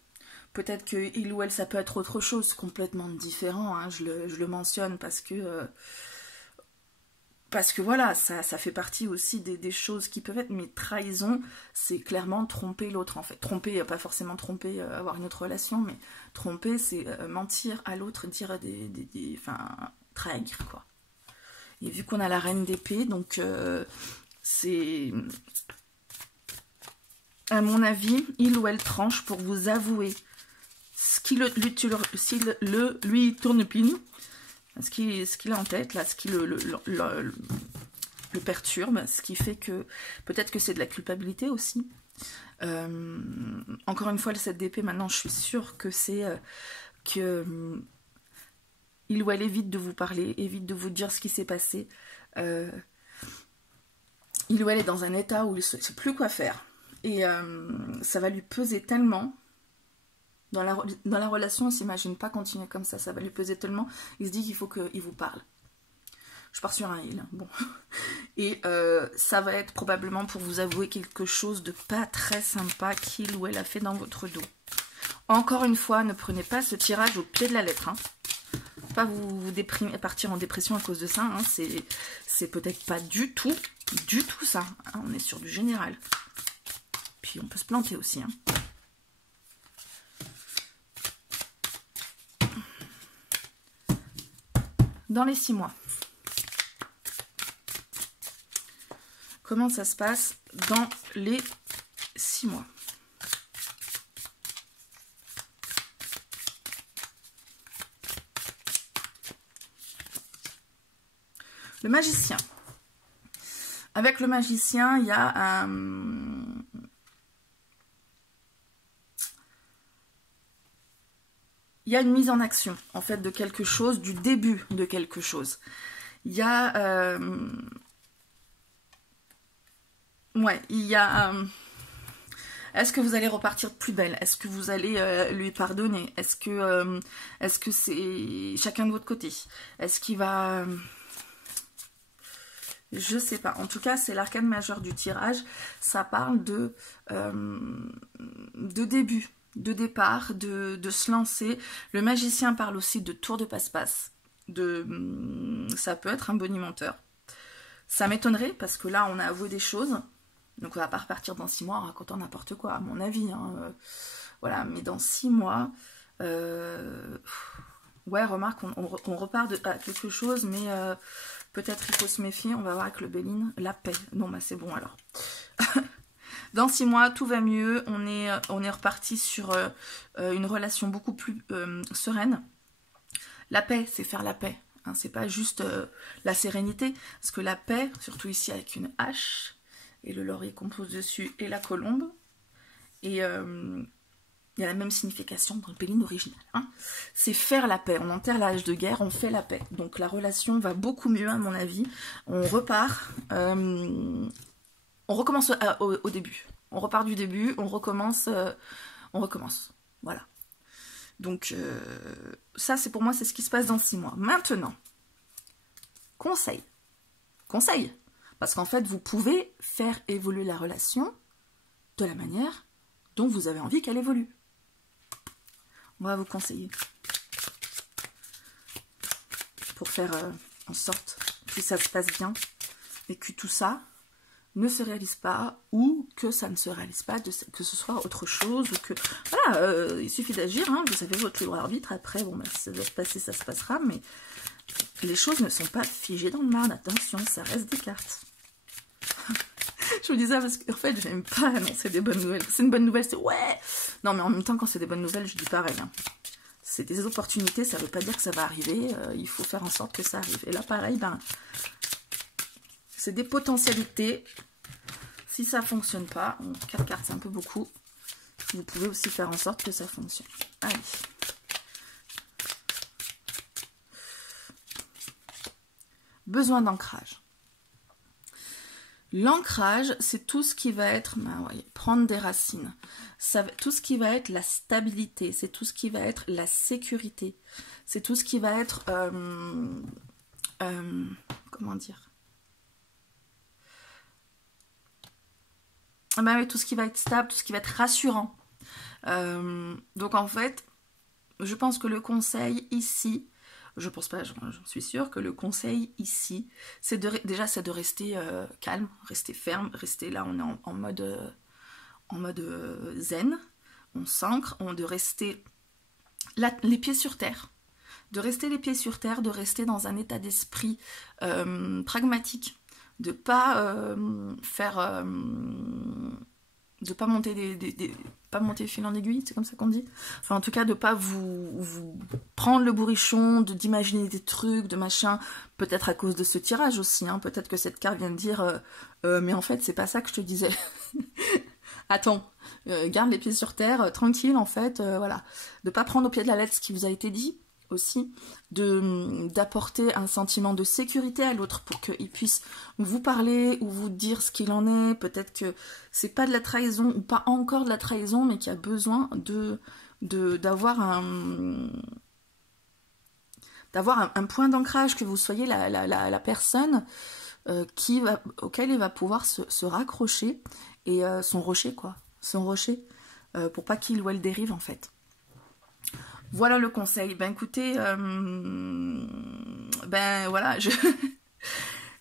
Peut-être qu'il ou elle, ça peut être autre chose, complètement différent, hein, je le mentionne parce que voilà, ça fait partie aussi des choses qui peuvent être, mais trahison, c'est clairement tromper l'autre en fait. Tromper, pas forcément tromper, avoir une autre relation, mais tromper, c'est mentir à l'autre, dire enfin, trahir quoi. Et vu qu'on a la reine d'épée, donc c'est... À mon avis, il ou elle tranche pour vous avouer ce qui lui tourne pine, ce qu'il a en tête, là, ce qui le perturbe, ce qui fait que peut-être que c'est de la culpabilité aussi. Encore une fois, le 7 d'épée, maintenant je suis sûre que c'est que il ou elle évite de vous parler, évite de vous dire ce qui s'est passé. Il ou elle est dans un état où il ne sait plus quoi faire. Et ça va lui peser tellement. Dans la relation, on ne s'imagine pas continuer comme ça. Ça va lui peser tellement. Il se dit qu'il faut qu'il vous parle. Je pars sur un il. Bon. Et ça va être probablement pour vous avouer quelque chose de pas très sympa qu'il ou elle a fait dans votre dos. Encore une fois, ne prenez pas ce tirage au pied de la lettre. Hein. Pas vous partir en dépression à cause de ça. Hein. C'est peut-être pas du tout ça. Hein. On est sur du général. Puis on peut se planter aussi. Hein. Dans les 6 mois. Comment ça se passe dans les 6 mois? Le magicien. Avec le magicien, il y a un... Il y a une mise en action, en fait, de quelque chose, du début de quelque chose. Il y a... Ouais, il y a... Est-ce que vous allez repartir de plus belle? Est-ce que vous allez lui pardonner? Est-ce que c'est chacun de votre côté? Est-ce qu'il va... Je sais pas. En tout cas, c'est l'arcane majeur du tirage. Ça parle de début, de départ, de se lancer. Le magicien parle aussi de tour de passe-passe. Ça peut être un bonimenteur. Ça m'étonnerait parce que là, on a avoué des choses. Donc, on va pas repartir dans 6 mois en racontant n'importe quoi, à mon avis. Hein. Voilà, mais dans 6 mois... Ouais, remarque, on repart à quelque chose, mais peut-être il faut se méfier. On va voir avec le Béline. La paix. Non, bah c'est bon alors. Dans 6 mois, tout va mieux. On est reparti sur une relation beaucoup plus sereine. La paix, c'est faire la paix. Hein, c'est pas juste la sérénité. Parce que la paix, surtout ici avec une hache, et le laurier qu'on pose dessus, et la colombe, et... il y a la même signification dans le Béline original. Hein. C'est faire la paix. On enterre la hache de guerre, on fait la paix. Donc la relation va beaucoup mieux à mon avis. On repart. On recommence au début. On repart du début, on recommence. Voilà. Donc ça, c'est pour moi, c'est ce qui se passe dans 6 mois. Maintenant, conseil. Conseil. Parce qu'en fait, vous pouvez faire évoluer la relation de la manière dont vous avez envie qu'elle évolue. On va vous conseiller pour faire en sorte que ça se passe bien et que tout ça ne se réalise pas, ou que ça ne se réalise pas, que ce soit autre chose, ou que... Voilà, il suffit d'agir, hein, vous avez votre libre arbitre, après, bon, bah, si ça doit se passer, ça se passera, mais les choses ne sont pas figées dans le marbre, attention, ça reste des cartes. Je vous dis ça parce qu'en fait, j'aime pas annoncer des bonnes nouvelles. C'est une bonne nouvelle, c'est ouais. Non, mais en même temps, quand c'est des bonnes nouvelles, je dis pareil, hein. C'est des opportunités, ça veut pas dire que ça va arriver, il faut faire en sorte que ça arrive. Et là, pareil, ben... c'est des potentialités. Si ça fonctionne pas, 4 cartes c'est un peu beaucoup, vous pouvez aussi faire en sorte que ça fonctionne. Allez. Besoin d'ancrage. L'ancrage, c'est tout ce qui va être, ben, voyez, prendre des racines. Tout ce qui va être la stabilité, c'est tout ce qui va être la sécurité. C'est tout ce qui va être... comment dire, ben oui, tout ce qui va être stable, tout ce qui va être rassurant. Donc en fait, je pense que le conseil ici, je pense pas, j'en suis sûre que le conseil ici, c'est déjà c'est de rester calme, rester ferme, rester là, on est en mode zen, on s'ancre, de rester les pieds sur terre, de rester les pieds sur terre, de rester dans un état d'esprit pragmatique, de pas faire... de pas monter pas monter fil en aiguille, c'est comme ça qu'on dit. Enfin, en tout cas, de pas vous prendre le bourrichon, d'imaginer des trucs, de machin, peut-être à cause de ce tirage aussi, hein. Peut-être que cette carte vient de dire mais en fait, c'est pas ça que je te disais. Attends, garde les pieds sur terre, tranquille, en fait, voilà. De pas prendre au pied de la lettre ce qui vous a été dit, aussi, d'apporter un sentiment de sécurité à l'autre pour qu'il puisse vous parler ou vous dire ce qu'il en est. Peut-être que c'est pas de la trahison ou pas encore de la trahison, mais qu'il y a besoin d'avoir un point d'ancrage, que vous soyez la personne auquel il va pouvoir se raccrocher, et son rocher, quoi, son rocher, pour pas qu'il ou elle dérive, en fait. Voilà le conseil. Ben écoutez, ben voilà,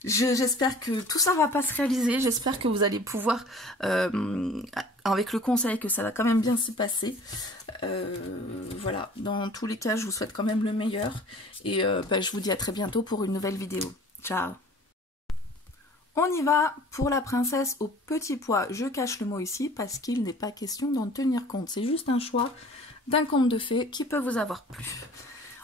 j'espère que tout ça va pas se réaliser. J'espère que vous allez pouvoir, avec le conseil, que ça va quand même bien s'y passer. Voilà, dans tous les cas, je vous souhaite quand même le meilleur. Et ben, je vous dis à très bientôt pour une nouvelle vidéo. Ciao. On y va pour la princesse au petit pois. Je cache le mot ici parce qu'il n'est pas question d'en tenir compte. C'est juste un choix d'un conte de fées qui peut vous avoir plu.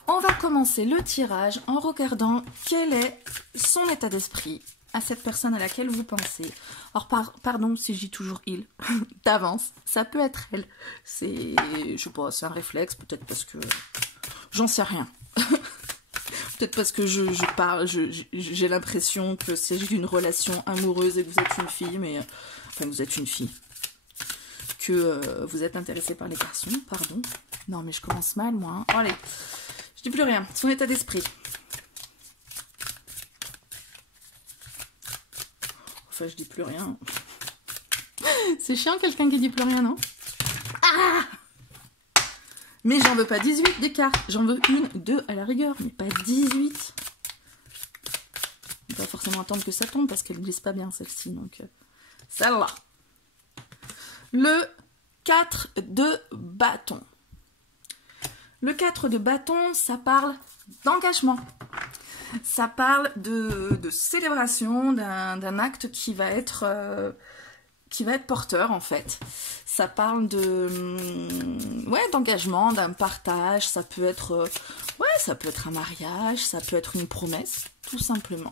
On va commencer le tirage en regardant quel est son état d'esprit à cette personne à laquelle vous pensez. Alors pardon si je dis toujours il, d'avance, ça peut être elle. C'est, je sais pas, c'est un réflexe, peut-être parce que j'en sais rien. Peut-être parce que je parle, j'ai l'impression que s'il s'agit d'une relation amoureuse et que vous êtes une fille, mais enfin vous êtes une fille. Que vous êtes intéressé par les garçons, pardon. Non, mais je commence mal, moi. Hein. Oh, allez, je dis plus rien. Son état d'esprit. Enfin, je dis plus rien. C'est chiant, quelqu'un qui dit plus rien, non? Ah! Mais j'en veux pas 18 des cartes. J'en veux une, deux à la rigueur, mais pas 18. On va forcément attendre que ça tombe parce qu'elle glisse pas bien, celle-ci. Donc, celle-là. Le 4 de bâton. Le 4 de bâton, ça parle d'engagement. Ça parle de célébration, d'un acte qui va être porteur, en fait. Ça parle d'engagement, d'un partage. Ça peut être ça peut être un mariage, ça peut être une promesse, tout simplement.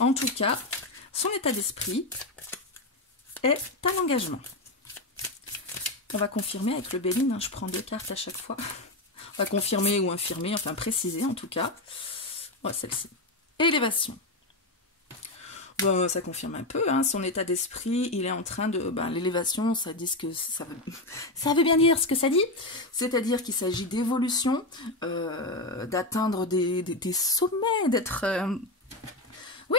En tout cas, son état d'esprit est un engagement. On va confirmer avec le Béline, hein, je prends 2 cartes à chaque fois. On va confirmer ou infirmer, enfin préciser en tout cas. Ouais, celle-ci. Élévation. Bon, ça confirme un peu, hein, son état d'esprit, il est en train de... Ben, l'élévation, ça dit ce que ça veut bien dire ce que ça dit. C'est-à-dire qu'il s'agit d'évolution, d'atteindre des sommets, d'être... Oui.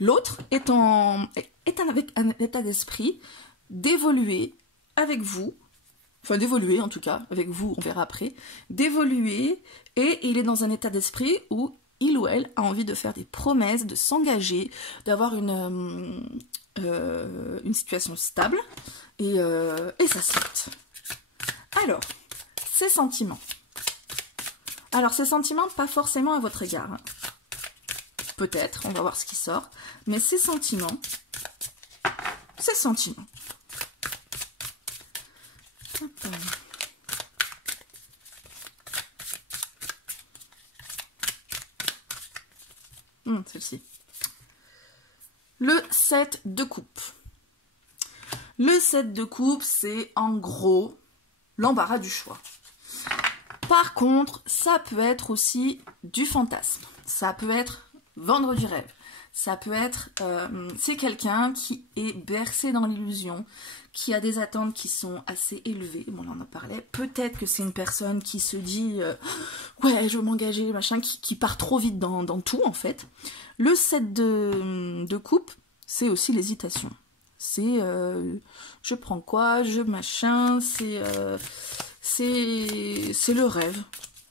L'autre est avec un état d'esprit d'évoluer avec vous, enfin d'évoluer en tout cas, avec vous, on verra après, d'évoluer, et il est dans un état d'esprit où il ou elle a envie de faire des promesses, de s'engager, d'avoir une situation stable, et ça saute. Alors, ces sentiments. Alors, ces sentiments, pas forcément à votre égard. Hein. Peut-être, on va voir ce qui sort. Mais ces sentiments... Celle-ci. Le 7 de coupe. Le 7 de coupe, c'est en gros l'embarras du choix. Par contre, ça peut être aussi du fantasme. Ça peut être vendre du rêve. Ça peut être... c'est quelqu'un qui est bercé dans l'illusion, qui a des attentes qui sont assez élevées. Bon, on en a parlé. Peut-être que c'est une personne qui se dit ouais, je veux m'engager, machin, qui part trop vite dans tout, en fait. Le 7 de coupe, c'est aussi l'hésitation. C'est je prends quoi, je machin, c'est le rêve.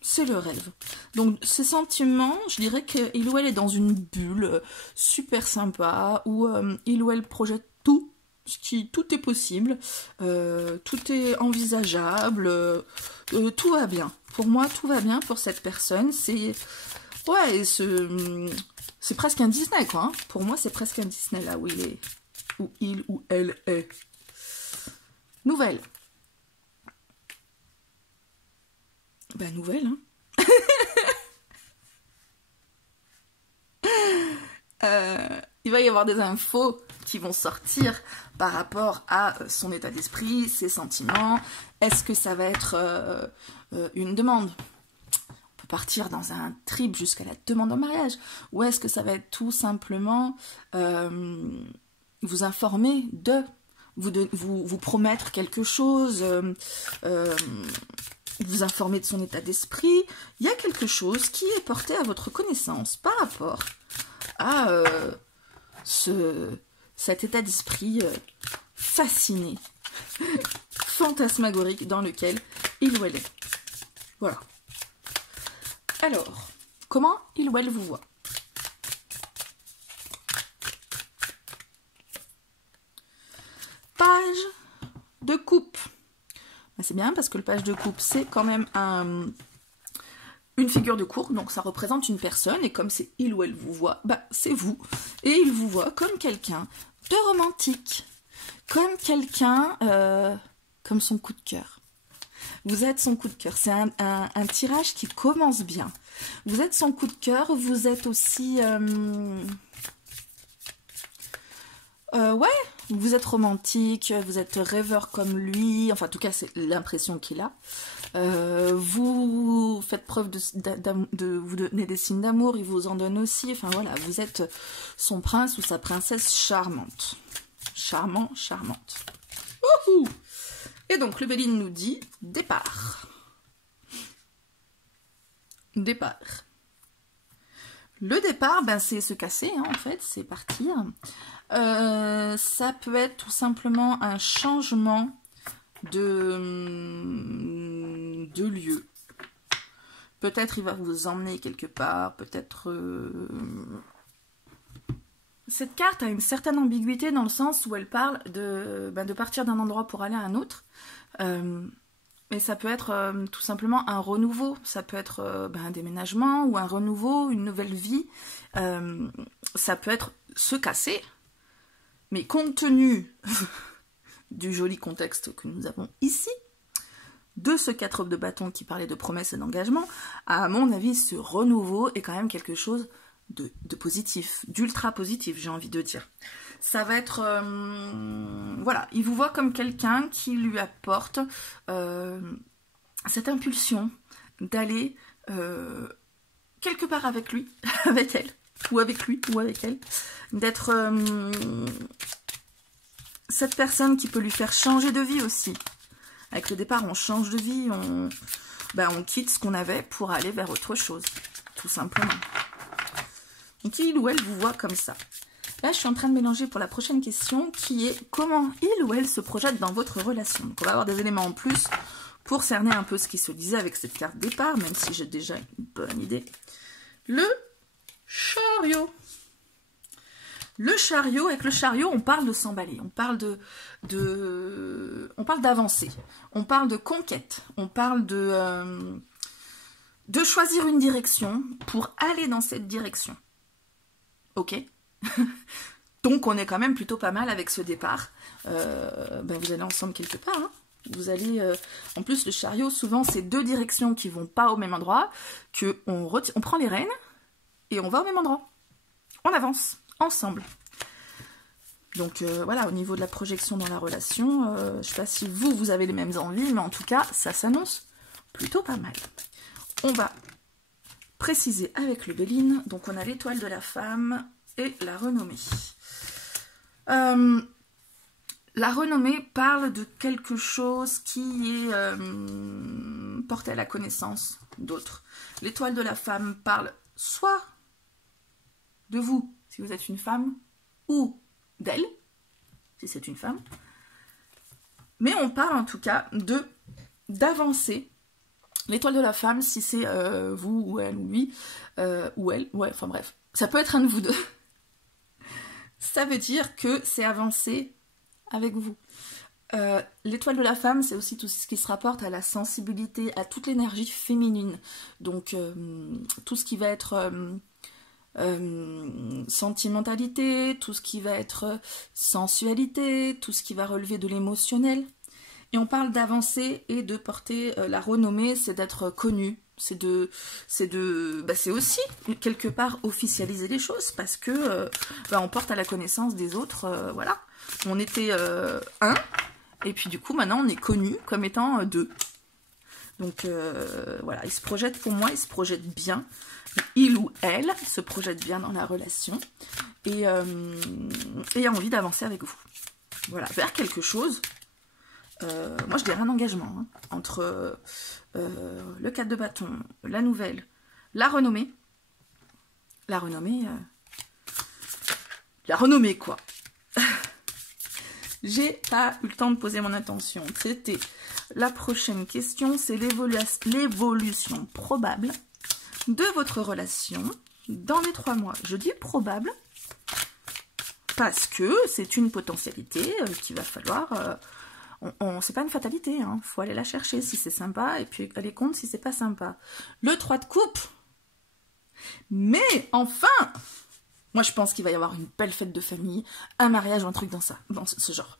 C'est le rêve. Donc, ces sentiments, je dirais qu'il ou elle est dans une bulle super sympa, où il ou elle projette tout, tout est possible, tout est envisageable, tout va bien. Pour moi, tout va bien pour cette personne. C'est presque un Disney, quoi. Hein. Pour moi, c'est presque un Disney, là où il est, où il ou elle est. Nouvelle. Ben, nouvelle, hein. Il va y avoir des infos qui vont sortir par rapport à son état d'esprit, ses sentiments. Est-ce que ça va être une demande? On peut partir dans un trip jusqu'à la demande en mariage. Ou est-ce que ça va être tout simplement vous informer vous promettre quelque chose, vous informer de son état d'esprit? Il y a quelque chose qui est porté à votre connaissance par rapport à cet état d'esprit fasciné, fantasmagorique dans lequel il ou elle est. Voilà. Alors, comment il ou elle vous voit? Page de coupe. Ben, c'est bien parce que le page de coupe, c'est quand même une figure de cour, donc ça représente une personne, et comme c'est il ou elle vous voit, bah c'est vous. Et il vous voit comme quelqu'un de romantique, comme quelqu'un, comme son coup de cœur. Vous êtes son coup de cœur, c'est un tirage qui commence bien. Vous êtes son coup de cœur, vous êtes aussi... ouais, vous êtes romantique, vous êtes rêveur comme lui, enfin en tout cas c'est l'impression qu'il a. Vous faites preuve de vous donner des signes d'amour, il vous en donne aussi, enfin voilà, vous êtes son prince ou sa princesse charmante. Charmant, charmante. Wouhou! Et donc le Béline nous dit départ. Départ. Le départ, ben, c'est se casser, hein, en fait, c'est partir. Ça peut être tout simplement un changement de lieu. Peut-être il va vous emmener quelque part, peut-être... Cette carte a une certaine ambiguïté dans le sens où elle parle de partir d'un endroit pour aller à un autre. Mais ça peut être tout simplement un renouveau, ça peut être un déménagement ou un renouveau, une nouvelle vie. Ça peut être se casser, mais compte tenu du joli contexte que nous avons ici, de ce 4 de bâton qui parlait de promesses et d'engagement, à mon avis, ce renouveau est quand même quelque chose de positif, d'ultra positif, j'ai envie de dire. Ça va être... voilà, il vous voit comme quelqu'un qui lui apporte cette impulsion d'aller quelque part avec lui, avec elle, ou avec lui, ou avec elle, d'être cette personne qui peut lui faire changer de vie aussi. Avec le départ, on change de vie, on quitte ce qu'on avait pour aller vers autre chose, tout simplement. Donc il ou elle vous voit comme ça. Là, je suis en train de mélanger pour la prochaine question qui est comment il ou elle se projette dans votre relation. Donc on va avoir des éléments en plus pour cerner un peu ce qui se disait avec cette carte départ, même si j'ai déjà une bonne idée. Le Chariot. Le chariot, avec le chariot, on parle de s'emballer, on parle on parle d'avancer, on parle de conquête, on parle de choisir une direction pour aller dans cette direction. Ok. Donc on est quand même plutôt pas mal avec ce départ. Vous allez ensemble quelque part. Hein. Vous allez, en plus le chariot, souvent c'est deux directions qui vont pas au même endroit, on prend les rênes et on va au même endroit. On avance ensemble. Donc voilà, au niveau de la projection dans la relation, je ne sais pas si vous avez les mêmes envies, mais en tout cas, ça s'annonce plutôt pas mal. On va préciser avec le Béline. Donc on a l'étoile de la femme et la renommée. La renommée parle de quelque chose qui est porté à la connaissance d'autres. L'étoile de la femme parle soit de vous, si vous êtes une femme, ou d'elle, si c'est une femme. Mais on parle en tout cas d'avancer. L'étoile de la femme, si c'est vous, ou elle, ou lui, ou elle, ouais, enfin bref. Ça peut être un de vous deux. Ça veut dire que c'est avancer avec vous. L'étoile de la femme, c'est aussi tout ce qui se rapporte à la sensibilité, à toute l'énergie féminine. Donc, tout ce qui va être sentimentalité, tout ce qui va être sensualité, tout ce qui va relever de l'émotionnel. Et on parle d'avancer et de porter la renommée, c'est d'être connu, c'est aussi quelque part officialiser les choses parce que on porte à la connaissance des autres, voilà. On était un, et puis du coup maintenant on est connu comme étant deux. Donc voilà, il se projette, pour moi, il se projette bien. Il ou elle se projette bien dans la relation et a envie d'avancer avec vous. Voilà, vers quelque chose. Moi je dirais un engagement hein, entre le 4 de bâton, la nouvelle, la renommée. La renommée quoi. J'ai pas eu le temps de poser mon intention. C'était la prochaine question, c'est l'évolution probable de votre relation dans les 3 mois. Je dis probable parce que c'est une potentialité qu'il va falloir... c'est pas une fatalité, hein. Faut aller la chercher si c'est sympa et puis aller compte si c'est pas sympa. Le 3 de coupe. Mais enfin, moi je pense qu'il va y avoir une belle fête de famille, un mariage ou un truc dans ce genre.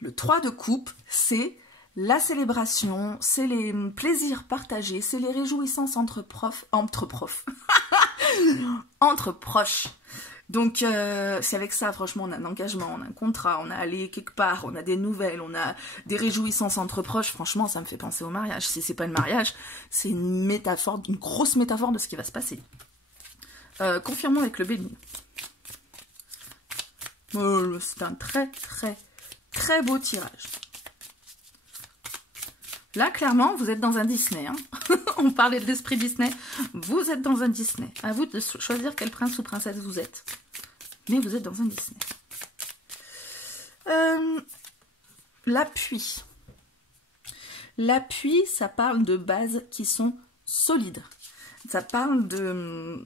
Le 3 de coupe, c'est la célébration, c'est les plaisirs partagés, c'est les réjouissances entre proches. Donc, c'est avec ça, franchement, on a un engagement, on a un contrat, on a allé quelque part, on a des nouvelles, on a des réjouissances entre proches. Franchement, ça me fait penser au mariage. Si c'est pas le mariage, c'est une métaphore, une grosse métaphore de ce qui va se passer. Confirmons avec le Béline. C'est un très, très, très beau tirage. Là, clairement, vous êtes dans un Disney. Hein. On parlait de l'esprit Disney. Vous êtes dans un Disney. À vous de choisir quel prince ou princesse vous êtes. Mais vous êtes dans un Disney. L'appui. L'appui, ça parle de bases qui sont solides. Ça parle de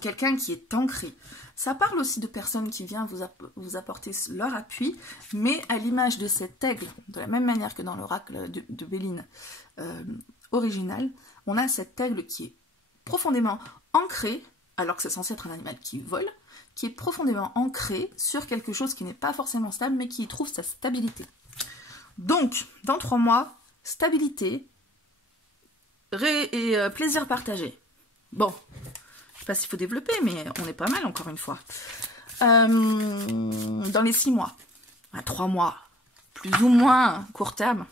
quelqu'un qui est ancré. Ça parle aussi de personnes qui viennent vous apporter leur appui, mais à l'image de cet aigle, de la même manière que dans l'oracle de Béline original, on a cet aigle qui est profondément ancré, alors que c'est censé être un animal qui vole, qui est profondément ancré sur quelque chose qui n'est pas forcément stable, mais qui trouve sa stabilité. Donc, dans 3 mois, stabilité et plaisir partagé. Bon. Je sais pas s'il faut développer, mais on est pas mal encore une fois. Dans les 6 mois, à 3 mois, plus ou moins court terme.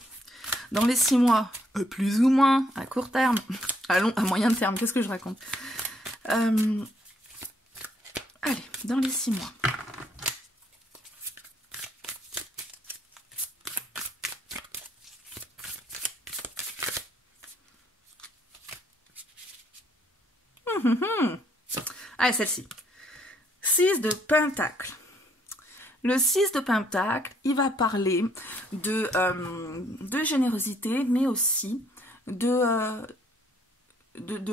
Dans les 6 mois, plus ou moins à court terme. À moyen terme, qu'est-ce que je raconte? Allez, dans les 6 mois. Allez, celle-ci. 6 de Pentacle. Le 6 de Pentacle, il va parler de générosité, mais aussi de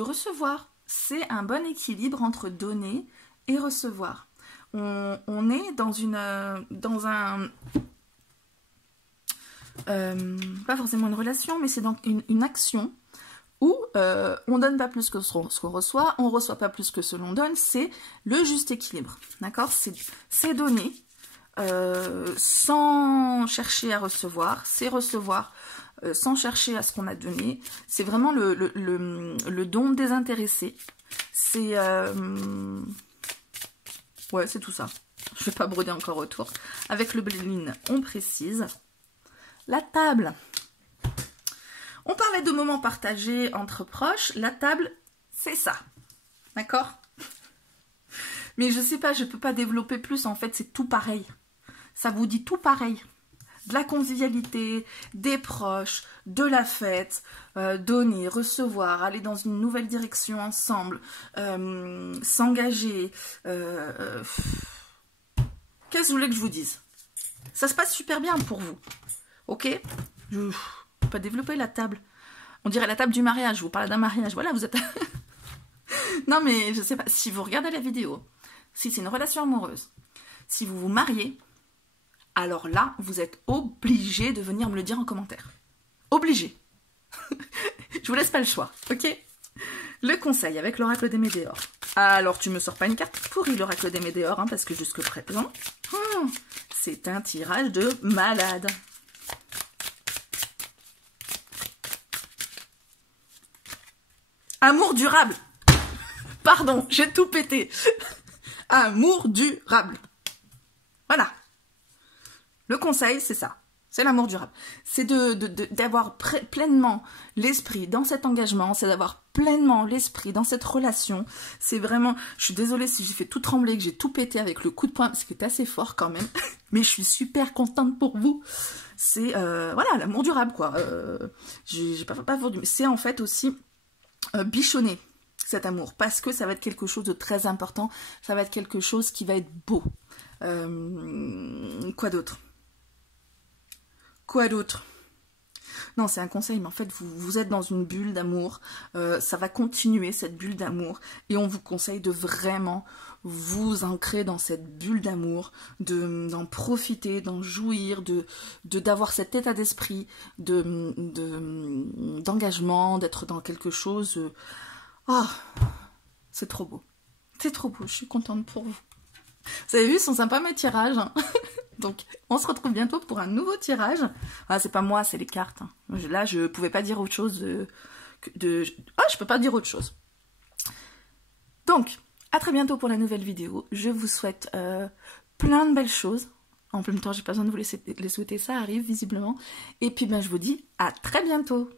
recevoir c'est un bon équilibre entre donner et recevoir. On est dans un pas forcément une relation, mais c'est dans une action où on donne pas plus que ce qu'on reçoit, on reçoit pas plus que ce l'on donne, c'est le juste équilibre, d'accord? C'est donner sans chercher à recevoir, c'est recevoir sans chercher à ce qu'on a donné, c'est vraiment le don désintéressé, c'est... ouais, c'est tout ça, je vais pas broder encore autour. Avec le bléline, on précise. La table. On parlait de moments partagés entre proches. La table, c'est ça. D'accord? Mais je sais pas, je peux pas développer plus. En fait, c'est tout pareil. Ça vous dit tout pareil. De la convivialité, des proches, de la fête, donner, recevoir, aller dans une nouvelle direction ensemble, s'engager. Qu'est-ce que vous voulez que je vous dise? Ça se passe super bien pour vous. Ok? Je ne peux pas développer la table. On dirait la table du mariage. Je vous parle d'un mariage. Voilà, vous êtes... Non, mais je sais pas. Si vous regardez la vidéo, si c'est une relation amoureuse, si vous vous mariez, alors là, vous êtes obligé de venir me le dire en commentaire. Obligé. Je vous laisse pas le choix. Ok? Le conseil avec l'oracle des Médéors. Alors, tu me sors pas une carte pourrie, l'oracle des Médéors, hein, parce que jusque présent, c'est un tirage de malade. Amour durable. Pardon, j'ai tout pété. Amour durable. Voilà. Le conseil, c'est ça. C'est l'amour durable. C'est d'avoir pleinement l'esprit dans cet engagement, c'est d'avoir pleinement l'esprit dans cette relation. C'est vraiment... Je suis désolée si j'ai fait tout trembler, que j'ai tout pété avec le coup de poing, parce que c'est assez fort quand même. Mais je suis super contente pour vous. C'est, voilà, l'amour durable, quoi. J'ai pas vendu. C'est en fait aussi... bichonner cet amour, parce que ça va être quelque chose de très important, ça va être quelque chose qui va être beau. Quoi d'autre? Quoi d'autre? Non, c'est un conseil, mais en fait, vous êtes dans une bulle d'amour, ça va continuer, cette bulle d'amour, et on vous conseille de vraiment vous ancrer dans cette bulle d'amour, d'en profiter, d'en jouir, d'avoir cet état d'esprit, d'engagement, d'être dans quelque chose... Ah, c'est trop beau. C'est trop beau, je suis contente pour vous. Vous avez vu, ils sont sympas mes tirages. Hein. Donc, on se retrouve bientôt pour un nouveau tirage. Ah, c'est pas moi, c'est les cartes. Hein. Là, je pouvais pas dire autre chose Ah, je peux pas dire autre chose. Donc, à très bientôt pour la nouvelle vidéo. Je vous souhaite plein de belles choses. En même temps, j'ai pas besoin de vous les souhaiter, ça arrive visiblement. Et puis, ben, je vous dis à très bientôt.